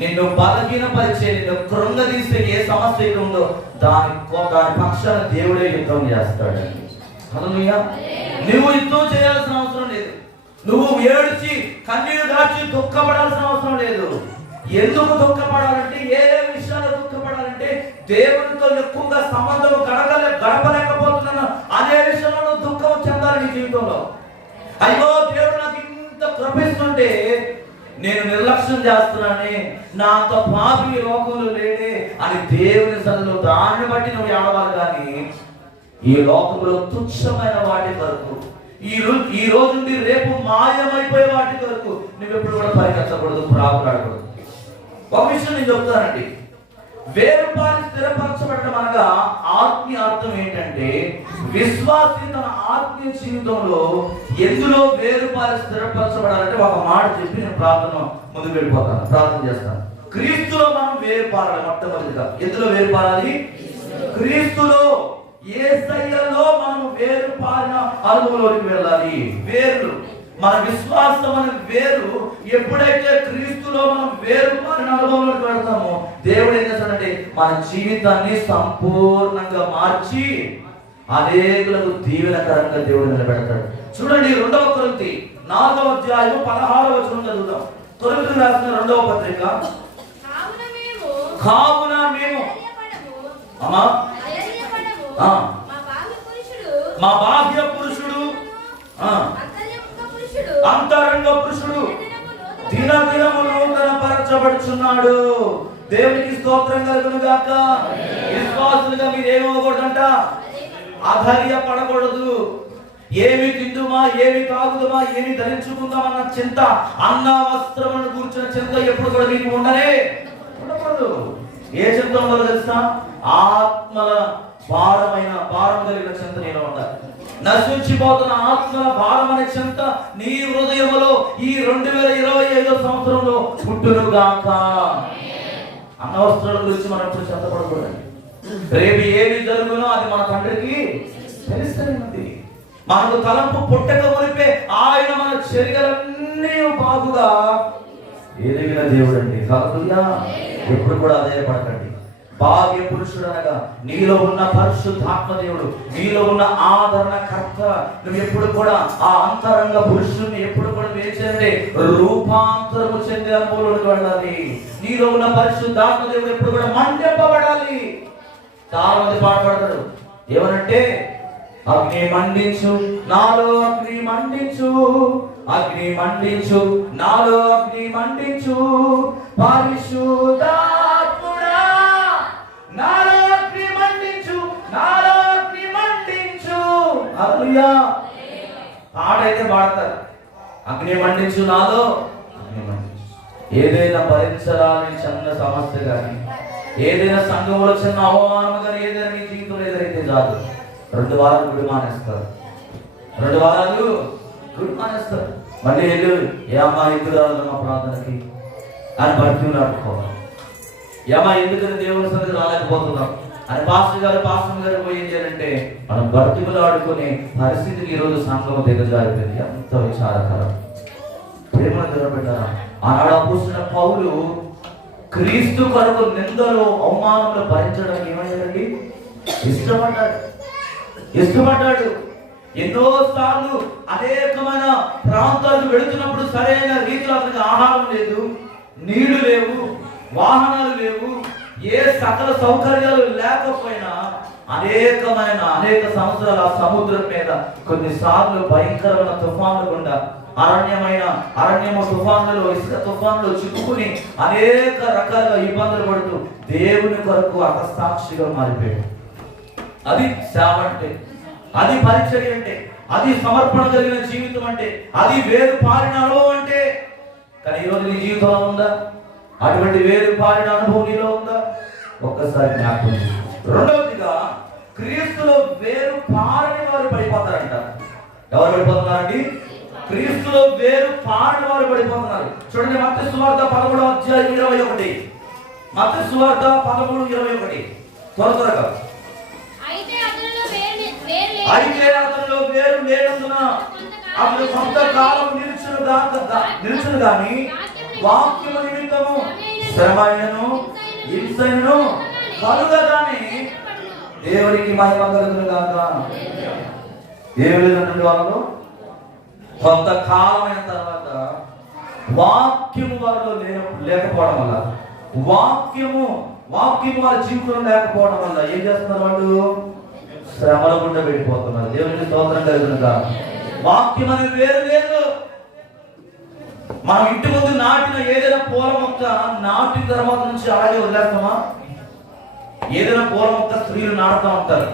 నిన్ను బలహీనపరిచే, నిన్ను కృంగదీసే ఏ సమస్య ఉందో దాని పక్షాన దేవుడే యుద్ధం చేస్తాడు. హల్లెలూయా. నువ్వు యుద్ధం చేయాల్సిన అవసరం లేదు. నువ్వు ఏడ్చి కన్నీరు దాచి దుఃఖపడాల్సిన అవసరం లేదు. ఎందుకు దుఃఖపడాలంటే, ఏ విషయాలు దుఃఖపడాలంటే, దేవునితో ఎక్కువగా సంబంధం గడపలేకపోతున్నాను అనే విషయంలో దుఃఖం చెందాలి నీ జీవితంలో. అయ్యో దేవుడు నాకు ఇంత కృపిస్తుంటే నేను నిర్లక్ష్యం చేస్తున్నానే, నా అంత పాపి లోకంలో లేడే అని దేవుని సన్నిధిలో దాన్ని బట్టి నువ్వు ఏడవాలి. కానీ ఈ లోకంలో తుచ్చమైన వాటి కొరకు, ఈ రోజు నుండి రేపు మాయమైపోయే వాటి కొరకు నువ్వు ఎప్పుడు కూడా పరిగెత్తకూడదు, ప్రాకులాడకూడదు. ఒక విషయం నేను చెప్తానండి, వేరుపారి స్థిరపరచబడటం అనగా ఆత్మీయ అర్థం ఏంటంటే, విశ్వాసి తన ఆత్మీయ జీవితంలో ఎందులో వేరుపారి స్థిరపరచబడాలంటే ఒక మాట చెప్పి నేను ముందుకు వెళ్ళిపోతాను, ప్రార్థన చేస్తాను. క్రీస్తులో మనం వేరుపారాలి. మొట్టమొదటిగా ఎందులో వేరుపారాలి? క్రీస్తులో, యేసయ్యలో మనం వేరుపారిన అనుభవంలోకి వెళ్ళాలి. వేరు మన విశ్వాసం అనే వేరు ఎప్పుడైతే క్రీస్తులో మనం వేరుపారిన అనుభవంలోకి వెళ్తామో దేవుడు ఏం చేస్తాడంటే మన జీవితాన్ని సంపూర్ణంగా మార్చి అనేకులకు దీవెనకరంగా దేవుడు నిలబెడతాడు. చూడండి, 2వ కొరింథీ 4వ అధ్యాయం 16వ వచనం చదువుతాం. కొరింథీయులకు రాసిన 2వ పత్రిక. కావున మేము మా బాహ్య పురుషుడు అంతరంగ పురుషుడు దినదినము నూతన పరచబడుచున్నాడు. దేవునికి స్తోత్రం కలుగును గాక. విశ్వాసులుగా మీరు ఏమవ్వకూడదంట, అధైర్యపడకూడదు. ఏమి తిందుమా, ఏమి తాగుదుమా, ఏమి ధరించుకుందామన్న చింత, అన్న వస్త్రములను కూర్చున్న చింత ఎప్పుడు కూడా మీకు ఉండకూడదు. ఏ చింత ఉండదు తెలుసా? ఆత్మల భారం కలిగిన చింత నీలో ఉండాలి. నశించిపోతున్న ఆత్మల భారం అనే చింత నీ హృదయంలో ఈ 2025 సంవత్సరంలో పుట్టునుగాక. అన్న వస్త్రాల గురించి మనం ఎప్పుడు చింతపడకూడదు. రేపు ఏమి జరుగునో అది మన తండ్రికి తెలుస్తుంది. మనకు తలంపు పుట్టక మునిపే ఆయన మన చర్యలన్నీ బాగుగా ఎదిగిన దేవుడు అండి. హల్లెలూయా. ఎప్పుడు కూడా అధైర్యపడకండి. బాహ్య పురుషుడు అనగా నీలో ఉన్న పరిశుద్ధాత్మ దేవుడు, నీలో ఉన్న ఆదరణకర్త. నువ్వు ఎప్పుడు కూడా ఆ అంతరంగ పురుషుడిని ఎప్పుడు కూడా వేచేయండి, రూపాంతరము చెందే అనుభవంలోకి వెళ్ళాలి. నీలో ఉన్న పరిశుద్ధాత్మ దేవుడు ఎప్పుడు కూడా మండింపబడాలి. చాలా మంది పాటపడతాడు ఏమనంటే, అగ్ని మండించు నాలో, అగ్ని మండించు, అగ్ని మండించు నాలో, అగ్ని మండించు, పరిశుద్ధాత్ముడా నాలో అగ్ని మండించు, నాలో అగ్ని మండించు. హల్లెలూయా. పాట అయితే పాడతారు, అగ్ని మండించు నాలో, అగ్ని మండించు. ఏదైనా భరించరాని చిన్న సమస్య కానీ, ఏదైనా సంఘంలో చిన్న అవమానం కానీ, ఏదైనా నీ జీవితంలో ఎదురైతే చాలు 2 వారాలు గుడి మానేస్తారు. 2 వారాలు గుడి మానేస్తారు. మళ్ళీ వెళ్ళు, ఏమా ఎందుకు రాదు మా ప్రార్థనకి అని భక్తులు ఆడుకోవాలి. ఏమా ఎందుకని దేవుని సన్నిధి రాలేకపోతున్నాం అని పాస్టర్ గారు పోయి ఏం చేయాలంటే మనం భక్తులు ఆడుకునే పరిస్థితికి ఈరోజు సంఘం దిగజారిపోయింది. ఎంత విచారకరం. ప్రేమ నిలబెట్టారా? ఆనాడు అపోస్తలుడైన పౌలు క్రీస్తు కొరకు నిందలు అవమానంలో భరించడానికి ఏమయ్యాడండి? ఇష్టపడ్డాడు. ఎన్నోసార్లు అనేకమైన ప్రాంతాలకు వెళుతున్నప్పుడు సరైన రీతిలో అతనికి ఆహారం లేదు, నీళ్లు లేవు, వాహనాలు లేవు, ఏ సకల సౌకర్యాలు లేకపోయినా అనేక సంవత్సరాలు ఆ సముద్రం మీద కొన్నిసార్లు భయంకరమైన తుఫాన్లు గుండా అరణ్యము తుఫాన్లలో, ఇసుక తుఫాన్లో చిక్కుకుని అనేక రకాల ఇబ్బందులు పడుతూ దేవుని కొరకు అకస్మాక్షిగా మారిపోయాడు. అది సేవ అంటే, అది పరిచర్య అంటే, అది సమర్పణ కలిగిన జీవితం అంటే, అది వేరు పారిన అనుభవం అంటే. కానీ ఈరోజు నీ జీవితంలో ఉందా అటువంటి వేరు పారిన అనుభవం? నీలో ఉందా? ఒక్కసారి జ్ఞాపకం. రెండవదిగా, క్రీస్తులో వేరు పారని వారు పడిపోతారంట. ఎవరు పడిపోతున్నారండి? క్రీస్తులో వేరు పారని వారు పడిపోతున్నారు. చూడండి, మత్తయి సువార్త 13వ అధ్యాయం 21. మత్తయి సువార్త 13:21. త్వరగా. అయితే అతనిలో వేరు లేనందున అతను కొంతకాలం నిలుచును గాని వాక్యము నిమిత్తము శ్రమయను హింసను కలుగగానే దేవునికి మహిమ కలుగును గాక. ఏమి లేదంటే వాళ్ళు కొంతకాలమైన తర్వాత వాక్యము వారిలో లేకపోవడం వల్ల, వాక్యము వారి జీవితంలో లేకపోవడం వల్ల ఏం చేస్తున్నారు? వాళ్ళు శ్రమల గుండా వెళ్ళిపోతున్నారు. దేవునికి స్తోత్రం కలుగునుగా. వాక్యం అనేది వేరు లేదు. మనం ఇంటి ముందు నాటిన ఏదైనా పూల మొక్క నాటిన తర్వాత నుంచి అలాగే వదిలేస్తామా? ఏదైనా పూల మొక్క స్త్రీలు నాటుతూ ఉంటారు.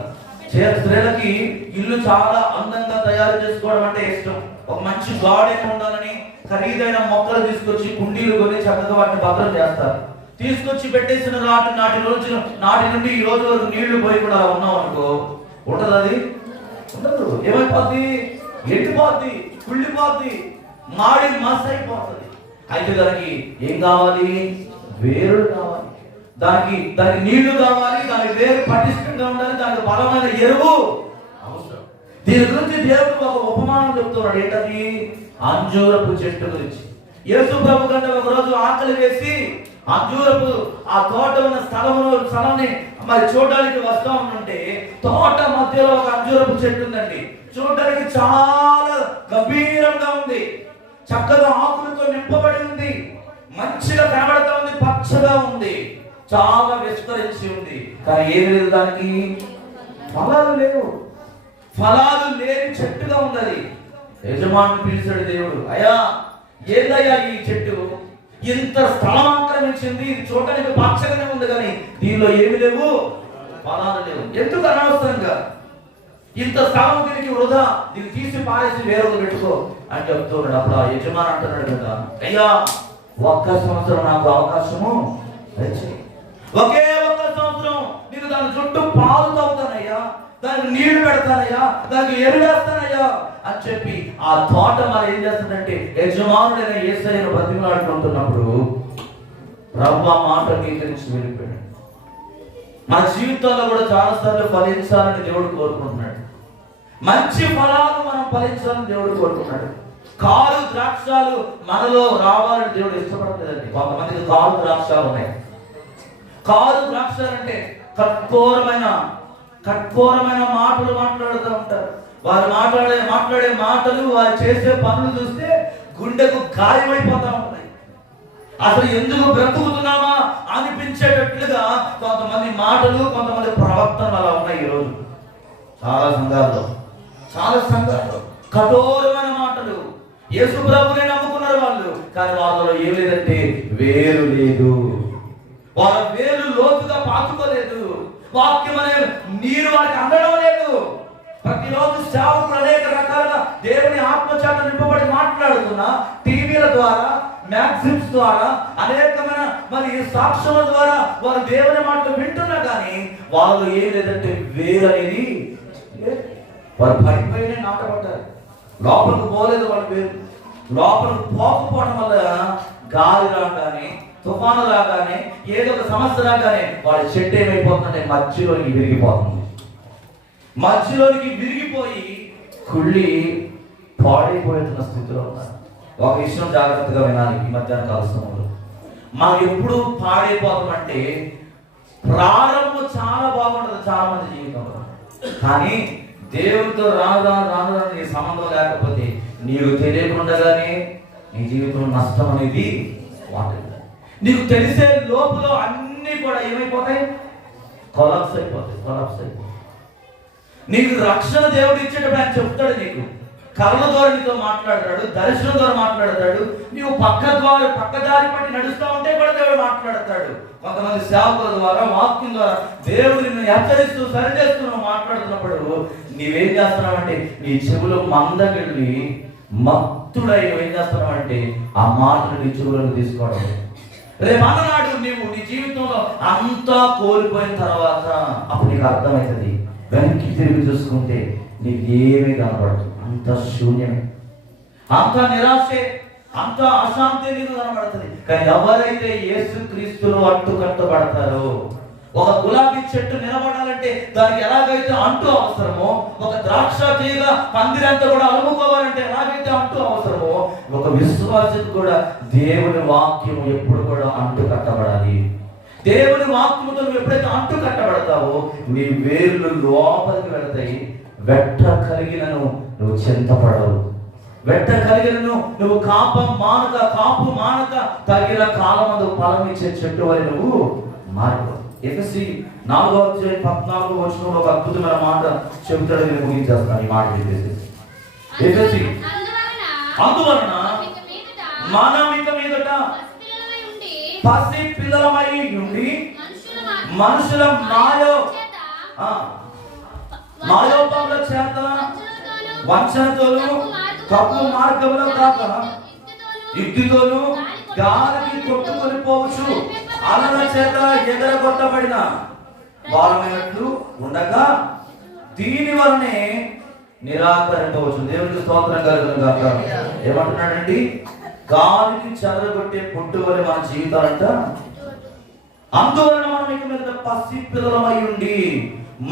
స్త్రీలకి ఇల్లు చాలా అందంగా తయారు చేసుకోవడం అంటే ఇష్టం. ఒక మంచి గార్డెన్ ఉండాలని ఖరీదైన మొక్కలు తీసుకొచ్చి కుండీలు కొని చక్కగా వాటిని భద్రం చేస్తారు. తీసుకొచ్చి పెట్టేసిన నాటి నుండి ఈ రోజు వరకు నీళ్లు పోయి కూడా ఉన్నాం అనుకో, ఉంటది? అది ఉండదు. ఏమైపోద్ది? ఎండిపోద్ది, కుళ్ళిపోద్ది, మాడి మస్ అయిపోతుంది. అయితే దానికి ఏం కావాలి? వేరులు కావాలి. దానికి నీళ్లు కావాలి. దానికి వేరు పటిష్టంగా ఉండాలి. దానికి బలమైన ఎరువు అవసరం. దీని గురించి దేవుడు ఒక ఉపమానం చెప్తున్నాడు. ఏంటది? అంజూరపు చెట్టు గురించి. యేసు ప్రభు కంటే ఒక రోజు ఆకలి వేసి అంజూరపు ఆ తోట ఉన్న స్థలాన్ని మరి చూడడానికి వస్తా ఉంటుంటే తోట మధ్యలో ఒక అంజూరపు చెట్టు ఉందండి. చూడడానికి చాలా గంభీరంగా ఉంది. చక్కగా ఆకులతో నింపబడి ఉంది. మంచిగా కనబడతా ఉంది. పచ్చగా ఉంది. చాలా విస్తరించి ఉంది. కానీ ఏమి లేదు, దానికి ఫలాలు లేవు. ఫలాలు లేని చెట్టుగా ఉంది అది. యజమానుని పిలిచాడు దేవుడు, అయ్యా ఏందయ్యా ఈ చెట్టు ఇంత స్థలం ఆక్రమించింది, ఇది చూడడానికి పచ్చగానే ఉంది కానీ దీనిలో ఏమి లేవు, ఫలాలు లేవు. ఎందుకు అనవసరంగా ఇంత స్థలం దీనికి వృధా, దీన్ని తీసి పారేసి వేరే పెట్టుకో అని చెప్తున్నాడు. అప్పుడు ఆ యజమాని అంటున్నాడు కదా, అయ్యా ఒక్క సంవత్సరం నాకు అవకాశము వచ్చాయి. ఒకే ఒక్క సంవత్సరం నేను దాని చుట్టూ పాలు తాగుతానయ్యా, దానికి నీళ్లు పెడతానయ్యా, దానికి ఎరువేస్తానయ్యా అని చెప్పి ఆ తోట మరి ఏం చేస్తుందంటే యజమానుడైన యేసయ్యను బ్రతిమలాడుకుంటున్నప్పుడు ప్రభు ఆ మాట అంగీకరించి వెళ్ళిపోయాడు. మన జీవితాల్లో కూడా చాలా సార్లు ఫలించాలని దేవుడు కోరుకుంటున్నాడు. మంచి ఫలాలు మనం ఫలించాలని దేవుడు కోరుకుంటున్నాడు. కారు ద్రాక్షాలు మనలో రావాలని దేవుడు ఇష్టపడలేదండి. కొంతమందికి కారు ద్రాక్షాలు ఉన్నాయి. కారు ద్రాక్షాలు అంటే కఠోరమైన మాటలు మాట్లాడుతూ ఉంటారు. వారు మాట్లాడే మాటలు, వారు చేసే పనులు చూస్తే గుండెకు గాయమైపోతా ఉంటాయి. అసలు ఎందుకు బ్రతుకుతున్నామా అనిపించేటట్లుగా కొంతమంది మాటలు, కొంతమంది ప్రవర్తనలు అలా ఉన్నాయి. ఈరోజు చాలా సంఘాల్లో కఠోరమైన మాటలు. యేసు ప్రభువునే నమ్ముకున్నారు వాళ్ళు, కానీ వాళ్ళలో ఏం లేదంటే వేరు లేదు. వాళ్ళ వేరు లోతుగా పాతుకోలేదు. వాక్యం అనే నీరు వారికి అందడం లేదు. ప్రతిరోజు సేవకులు అనేక రకాలుగా దేవుని ఆత్మచేత నింపబడి మాట్లాడుతున్నా, టీవీల ద్వారా, మ్యాగజైన్స్ ద్వారా, అనేకమైన మరి సాక్ష్యాల ద్వారా వారు దేవుని మాటలు వింటున్నా కానీ వాళ్ళు ఏం లేదంటే వేరు అనేది వారు పడిపోయినే నాటపడ్డారు. లోపలికి పోలేదు వాళ్ళు వేరు. లోపలికి పోకపోవడం వల్ల గాలి రాగానే, తుఫాను రాగానే, ఏదో ఒక సమస్య రాగానే వాళ్ళ చెట్టు ఏమైపోతుందంటే మధ్యలోనికి విరిగిపోయి కుళ్ళి పాడైపోతున్న స్థితిలో ఉన్నారు. ఒక విషయం జాగ్రత్తగా వినాలి. ఈ మధ్యాహ్న కాల సమయంలో మనం ఎప్పుడు పాడైపోతామంటే ప్రారంభం చాలా బాగుంటుంది చాలా మంది జీవితంలో, కానీ దేవుడితో రాను నీ సంబంధం లేకపోతే నీకు తెలియకుండానే నీ జీవితంలో నష్టం అనేది వాటి నీకు తెలిసే లోపల అన్నీ కూడా ఏమైపోతాయి, కొలాప్స్ అయిపోతాయి. నీకు రక్షణ దేవుడు ఇచ్చేటప్పుడు ఆయన చెప్తాడు. నీకు కళ్ళ ద్వారా నీతో మాట్లాడతాడు, దర్శనం ద్వారా మాట్లాడతాడు. నీవు పక్కదారి పట్టి నడుస్తూ ఉంటే కూడా దేవుడు మాట్లాడతాడు. కొంతమంది సేవకుల ద్వారా, వాక్యం ద్వారా దేవుడు నిన్ను హెచ్చరిస్తూ సరిచేస్తూ మాట్లాడుతున్నప్పుడు నీవేం చేస్తున్నావంటే నీ చెవులు మందగిళ్ళి మత్తుడై ఏం చేస్తున్నావంటే ఆ మాటలు నీ చెవులను తీసుకోవడం. రేపు అన్ననాడు నీవు నీ జీవితంలో అంతా కోల్పోయిన తర్వాత అప్పుడు నీకు అర్థమవుతుంది. వెనక్కి తిరిగి చూసుకుంటే నీకు ఏమీ కనపడదు. అంత శూన్యమే, అంత నిరాశే, అంత అశాంతి నీకు కనబడుతుంది. కానీ ఎవరైతే యేసుక్రీస్తులో కట్టబడతారో, ఒక గులాబీ చెట్టు నిలబడాలంటే దానికి ఎలాగైతే అంటు అవసరమో, ఒక ద్రాక్ష తీగ పందిరంతా కూడా అలుముకోవాలంటే ఎలాగైతే అంటు అవసరమో, ఒక విశ్వాసం కూడా దేవుని వాక్యం ఎప్పుడు కూడా అంటు కట్టబడాలి. దేవుని వాక్యముతో నువ్వు ఎప్పుడైతే అంటు కట్టబడతావో నీ వేర్లు లోపలికి వెళతాయి. వెట్ట కలిగినను నువ్వు చింతపడవు, వెట్ట కలిగినను నువ్వు కాపు మానక తగిన కాలమందు ఫలమిచ్చే చెట్టు వలె నువ్వు మారవు. ఎఫెసీ 4:14 ఒక అద్భుతమైన మాట చెబుతాడు. నేను ముగించేస్తాను ఈ మాట వినేసి. ఎఫెసీ అందువలన మనం ఇక మీదట పసి పిల్లలమై ఉండి మనుషుల మాయోపముల చేత వంచనతోను తప్పు మార్గంలో కాక యుక్తితోను గాలికి కొట్టుకొని పోవచ్చు అలల చేత ఎగరగొట్టబడిన వారమైనట్లు ఉండగా దీని వలనే నిరాకరింపవచ్చు. దేవునికి స్తోత్రం కలుగును గాక. ఏమంటున్నాడండి? గాలికి చెదరగొట్టే పొట్టు వలె మన జీవితాలంట. అందువలన మనం ఇక మీద పసి పిల్లలమై ఉండి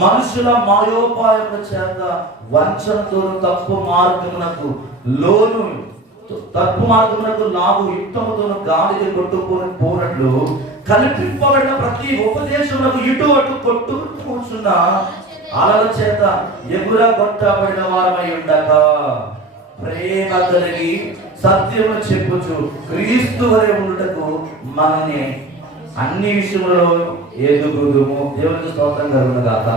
మనుషుల మాయోపాయముల చేత వంచనతోను తప్పు మార్గమునకు లాగు యుక్తముతోను గాలికి కొట్టుకొని పోనట్లు కల్పింపబడిన ప్రతి ఉపదేశములకు ఇటు అటు కొట్టుకుంటున్న అలల చేత ఎగురగొట్టబడిన వారమై ఉండగా ప్రేమ కలిగి సత్యము చెప్పుచు క్రీస్తు వలె ఉండుటకు మనల్ని అన్ని విషయంలో ఎదుగుదుము. దేవునికి స్తోత్రం కలుగును గాక.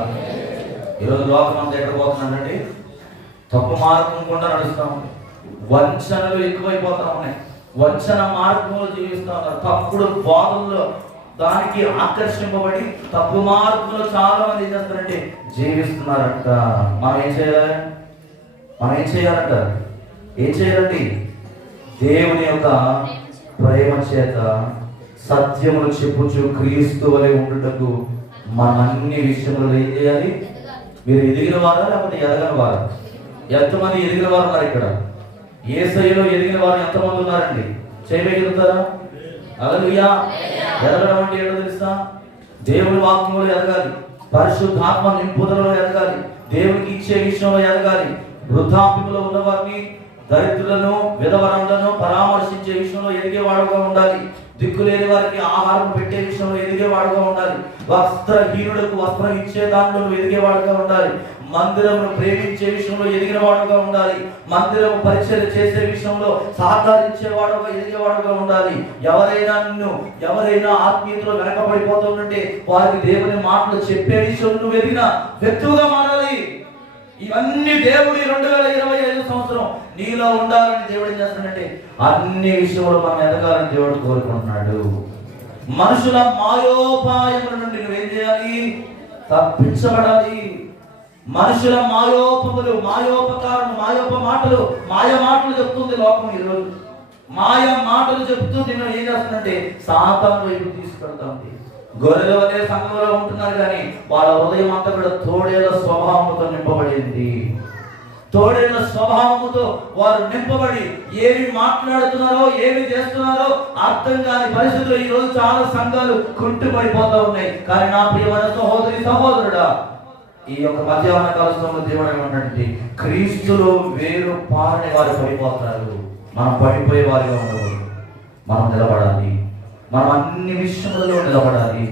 ఈరోజు లోకం అంతా ఎక్కడ పోతున్నాడండి? తప్పు మార్గం కూడా నడుస్తాం. వంచనలు ఎక్కువైపోతా ఉన్నాయి. వంచన మార్గంలో జీవిస్తా ఉన్నారు. తప్పుడు బోధనలో దానికి ఆకర్షింపబడి తప్పు మార్గంలో చాలా మంది ఏం చేస్తారంటే జీవిస్తున్నారంట. మనం ఏం చేయాలంట? ఏం చేయాలండి? దేవుని యొక్క ప్రేమ చేత సత్యమును చెప్పుచు క్రీస్తు వలె ఉండుటకు మన అన్ని విషయంలో ఏం చేయాలి? మీరు ఎదిగిన వారా లేకపోతే ఎదగని వారా? ఎంతమంది ఎదిగిన వారు ఉన్నారు ఇక్కడ? యేసయ్యలో ఎదిగిన వారు ఎంతమంది ఉన్నారండి? చేయగలుగుతారా? హల్లెలూయా. ఎదగడం అంటే ఏంటో తెలుసా? దేవుని వాక్యంలో ఎదగాలి, పరిశుద్ధాత్మ నింపుదలలో ఎదగాలి, దేవునికి ఇచ్చే విషయంలో ఎదగాలి, వృద్ధాప్యంలో ఉన్న వారిని, దరిద్రులను, విధవరాలను పరామర్శించే విషయంలో ఎదిగేవాడుగా ఉండాలి, దిక్కులేని వారికి ఆహారం పెట్టే విషయంలో ఎదిగేవాడుగా ఉండాలి, వస్త్రహీనులకు వస్త్రం ఇచ్చే దాంట్లో ఎదిగేవాడుగా ఉండాలి, మందిరమును ప్రేమించే విషయంలో ఎదిగినవాడుగా ఉండాలి, మందిరము పరిచయం చేసే విషయంలో సహకరించేవాడుగా ఎదిగేవాడుగా ఉండాలి. ఎవరైనా ఆత్మీయతలో వెనకబడిపోతుందంటే వారికి దేవుని మాటలు చెప్పే విషయంలో నువ్వు ఎదిగిన వ్యక్తులుగా మారాలి. ఇవన్నీ దేవుడి 2025 సంవత్సరం నీలో ఉండాలని దేవుడు ఏం చేస్తాడంటే అన్ని విషయంలో మనం ఎదగాలని దేవుడు కోరుకుంటున్నాడు. మనుషుల మాయోపాయముల నుండి నువ్వేం చేయాలి? తప్పించబడాలి. మనుషుల మాయోపములు, మాయోపకారం, మాయ మాటలు చెప్తుంది లోకం. ఈరోజు మాయ మాటలు చెప్తూ నిన్ను ఏం చేస్తుందంటే సాతాను వైపు తీసుకెళ్తాంది. గొర్రెల వలె సంఘంలో ఉంటున్నారు కానీ వాళ్ళ హృదయం అంతా కూడా తోడేళ్ల స్వభావంతో నింపబడింది. తోడేళ్ల స్వభావముతో వారు నింపబడి ఏమి మాట్లాడుతున్నారో ఏమి చేస్తున్నారో అర్థం కాని పరిస్థితుల్లో ఈ రోజు చాలా సంఘాలు కుంటుపడిపోతా ఉన్నాయి. కానీ నా ప్రియమైన సహోదరుడా, ఈ యొక్క మధ్యాహ్న కాలంలో దేవుడు ఏమంటే క్రీస్తులో వేరు పారని వారు పడిపోతారు. మనం పడిపోయే వారిగా ఉండకూడదు. మనం నిలబడాలి. మనం అన్ని విషయములలో నిలబడాలి.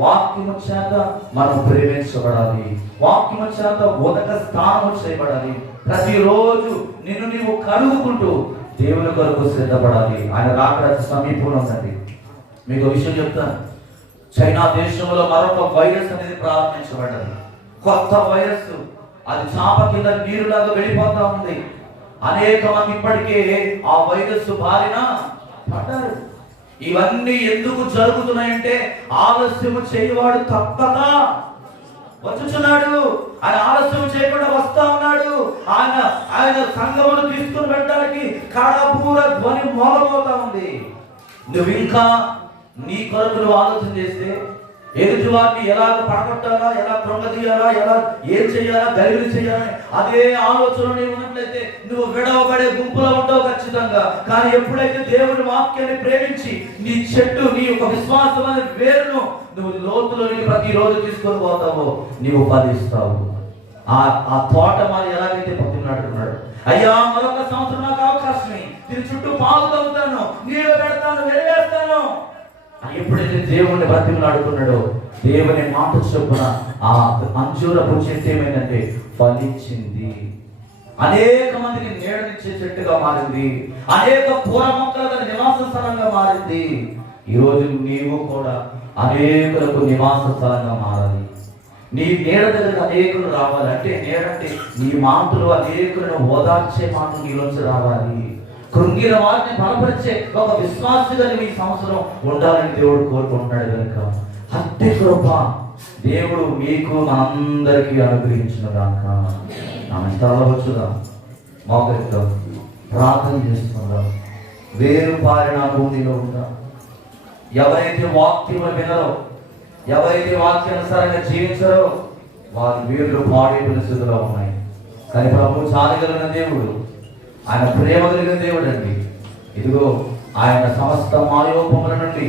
వాక్యము చేత మనం ప్రేమించబడాలి. వాక్యము చేత ఉదక స్థానం చేయబడాలి. ప్రతిరోజు నిన్ను నీవు కలుగుకుంటూ దేవుని కొరకు సిద్ధపడాలి. ఆయన రాకడ సమీపంలో ఉందండి. మీకు విషయం చెప్తాను. చైనా దేశంలో మరొక వైరస్ అనేది ప్రారంభించబడ్డది. కొత్త వైరస్. అది చాప కింద నీరులాగా వెళ్ళిపోతా ఉంది. అనేక మంది ఇప్పటికే ఆ వైరస్ బారిన పడ్డారు. ఇవన్నీ ఎందుకు జరుగుతున్నాయంటే ఆలస్యము చేయవాడు తప్పక వచ్చుచున్నాడు. ఆయన ఆలస్యం చేయకుండా వస్తా ఉన్నాడు. ఆయన సంఘమును తీసుకుని పెట్టడానికి కడపూర ధ్వని మోగబోతా ఉంది. నువ్వు ఇంకా నీ కొరకు నువ్వు ఆలోచన చేస్తే ఎదుటి వారిని ఎలా పడగొట్టాలా, ఎలా కృంగతీయాలా, ఎలా ఏం చేయాలా, గలిబిలి చేయాలని అదే ఆలోచన నీవు ఉన్నట్లయితే నువ్వు విడవబడే గుంపులో ఉంటావు ఖచ్చితంగా. కానీ ఎప్పుడైతే దేవుని వాక్యాన్ని ప్రేమించి నీ చెట్టు, నీ యొక్క విశ్వాసం అనే వేరును నువ్వు లోతులోనికి ప్రతిరోజు తీసుకొని పోతావో నీవు ఫలిస్తావు. ఆ తోట మరి ఎలాగైతే పట్టుకున్నాడు, అయ్యా మరొక సంవత్సరం నాకు అవకాశం, దీని చుట్టూ పాలు తవ్వుతాను, నీళ్ళు పెడతాను, వెలివేస్తాను. ఎప్పుడైతే దేవుణ్ణి బ్రతిమలాడుకున్నాడో దేవుని మాట చొప్పున ఆ అంజూరపు చెట్టు ఏమైందంటే ఫలించింది. అనేక మందికి నీడనిచ్చే చెట్టుగా మారింది. అనేక పూల మొక్కలుగా నివాస స్థలంగా మారింది. ఈరోజు నీవు కూడా అనేకులకు నివాస స్థలంగా మారాలి. నీ నీడ దగ్గరకు అనేకులు రావాలి. అంటే నీడంటే నీ మాటలు అనేకులను ఓదార్చే మాటలు నీలోంచి రావాలి. కృంగిన వారిని బలపరిచే ఒక విశ్వాసిగా ఈ సంవత్సరం ఉండాలని దేవుడు కోరుకుంటున్నాడు కనుక అట్టి కృప దేవుడు మీకు మనందరికీ అనుగ్రహించిన దాకా తలవచ్చుగా మోకరితో ప్రార్థన చేసుకుందాం. వేరు పారిన భూమిలో ఉందా, ఎవరైతే వాక్యము వినరో, ఎవరైతే వాక్యానుసారంగా జీవించరో వారి వీరులు పాడే పరిస్థితుల్లో ఉన్నాయి. కానీ ప్రభు చాలగలిగిన దేవుడు, ఆయన ప్రేమ కలిగిన దేవుడు అండి. ఇదిగో ఆయన సమస్త మాయోపముల నుండి,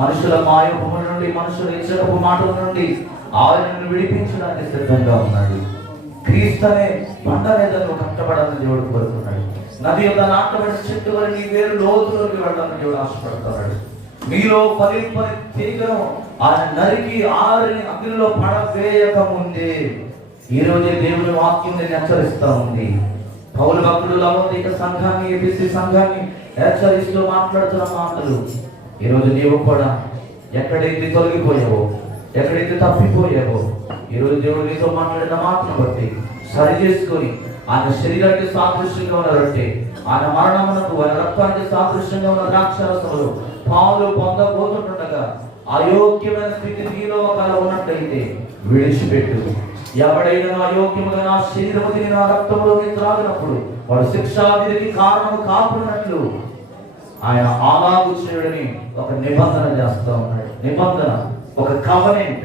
మనుషుల మాయోపముల నుండి, మనుషుల ఇచ్చటపు మాటల నుండి ఆయనను విడిపించడానికి సిద్ధంగా ఉన్నాడు. క్రీస్తునే బండ మీద కట్టబడాలని దేవుడు కోరుకున్నాడు. నది యొక్క నాటబడిన చెట్టు వల్ల నీ వేరు లోతులోకి వెళ్ళాలని దేవుడు ఆశపడుతున్నాడు. మీలో పది తీగను ఆయన నరికి ఆరిని అగ్నిలో పడవేయక ముందే ఈ రోజే దేవుని వాక్యం హెచ్చరిస్తా ఉంది. పౌలు భక్తుడు లవోదిక సంఘాన్ని, ఎఫెసీ సంఘాన్ని హెచ్చరిస్తూ మాట్లాడుతున్న మాటలు ఈరోజు నీవు కూడా ఎక్కడైతే తొలగిపోయావో, ఎక్కడైతే తప్పిపోయావో, ఈరోజు దేవుడు నీతో మాట్లాడిన మాటను బట్టి సరి చేసుకొని ఆయన శరీరానికి సాదృశ్యంగా ఉన్న రొట్టె, ఆయన మరణమునకు ఆయన రక్తానికి సాదృశ్యంగా ఉన్న ద్రాక్షారసములు పాలు పొందబోతుండగా అయోగ్యమైన స్థితి నీలో ఒకవేళ ఉన్నట్లయితే విడిచిపెట్టు. ఎవడైనా అయోగ్యముగా నా శరీరము తిని నా రక్తంలోకి త్రాగినప్పుడు వాడు శిక్షావిధికి కారణము కాకున్నట్లు ఆయన అలాగు చేయడని ఒక నిబంధన చేస్తా ఉన్నాడు. నిబంధన, ఒక కవెనెంట్,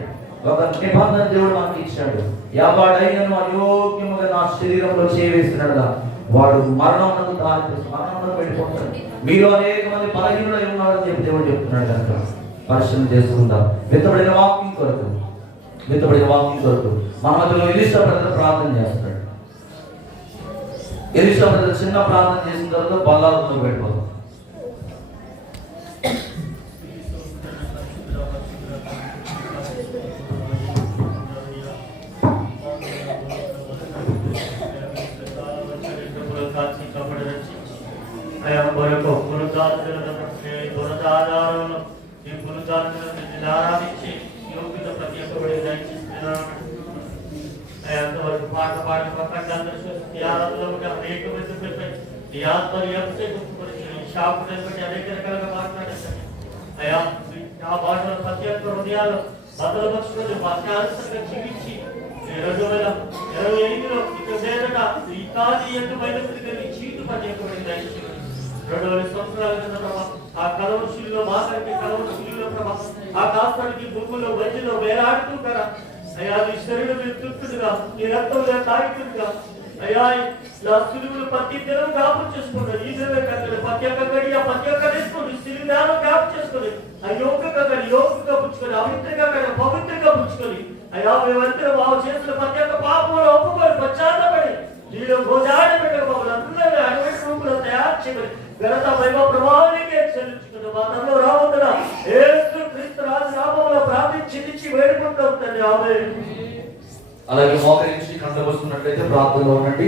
ఒక నిబంధన దేవుడు మనకి ఇచ్చాడు. ఎవడైనా అయోగ్యముగా నా శరీరంలో చేవేసినట్లుగా వాడు మరణమునకు దారితీసి మరణంలో వెళ్ళిపోతాడు. మీరు అనేక మంది బలహీనులై ఉన్నారని చెప్పి దేవుడు చెప్తున్నాడు కనుక పరిశీలన చేసుకుందాం. విత్తబడిన వాక్యం కొరకు మన మధ్యలో ఎలీషా బ్రదర్ ప్రార్థన చేస్తాడు. ఎలీషా బ్రదర్ చిన్న ప్రార్థన చేసిన తర్వాత బల్లాలతో వెళ్ళిపోతాం. పాట పాడిన ప్రపంచాంధ్ర అనేక రకాలుగా మాట్లాడేశారు. అయా ఆ భాషలో ప్రతి ఒక్క హృదయాలు బదలపరుచుకొని వాక్యానుసరంగా జీవించి 2028లో ఇక మీదట ఈ కాది ఎందు బయలుదేరి చీటు పనిచేయబడింది. 2000 సంవత్సరాల కింద ఆ కలవశిల్లో మాకంటే కలవశిల్లో ప్రభా ఆ కాస్తానికి భూములో మధ్యలో వేలాడుతూ కదా అయ్యా నీ శరీరం ఎత్తుగా నీ రక్తంలో తాగుతుందిగా అయ్యా నా సిలువులు ప్రతి దినం జ్ఞాపకం చేసుకున్నాడు. ఈ దినమే కట్టడు ప్రతి ఒక్క గడియ ప్రతి ఒక్క తీసుకుని సిలువును జ్ఞాపకం చేసుకుని అయోగ్యంగా కానీ యోగ్యంగా పుచ్చుకొని అవిత్రంగా కానీ పవిత్రంగా పుచ్చుకొని అయ్యా మేమందరం బాగు చేసిన ప్రతి ఒక్క పాపంలో ఒప్పుకొని పశ్చాత్తపడి నీలో గోదాడి పెట్టక మమ్మల్ని అందరూ అటువంటి రూపులో తయారు చేయమని ఘనత మహిమ ప్రభావానికి చెల్లించుకున్న మా తనలో రావద్దున యేసు క్రీస్తు రాజు నామములో ప్రార్థించి వేడుకుంటాం తండ్రి. ఆమేన్. అలాగే మోకరించి కంటబస్తున్నట్లయితే ప్రార్థనలో ఉండండి.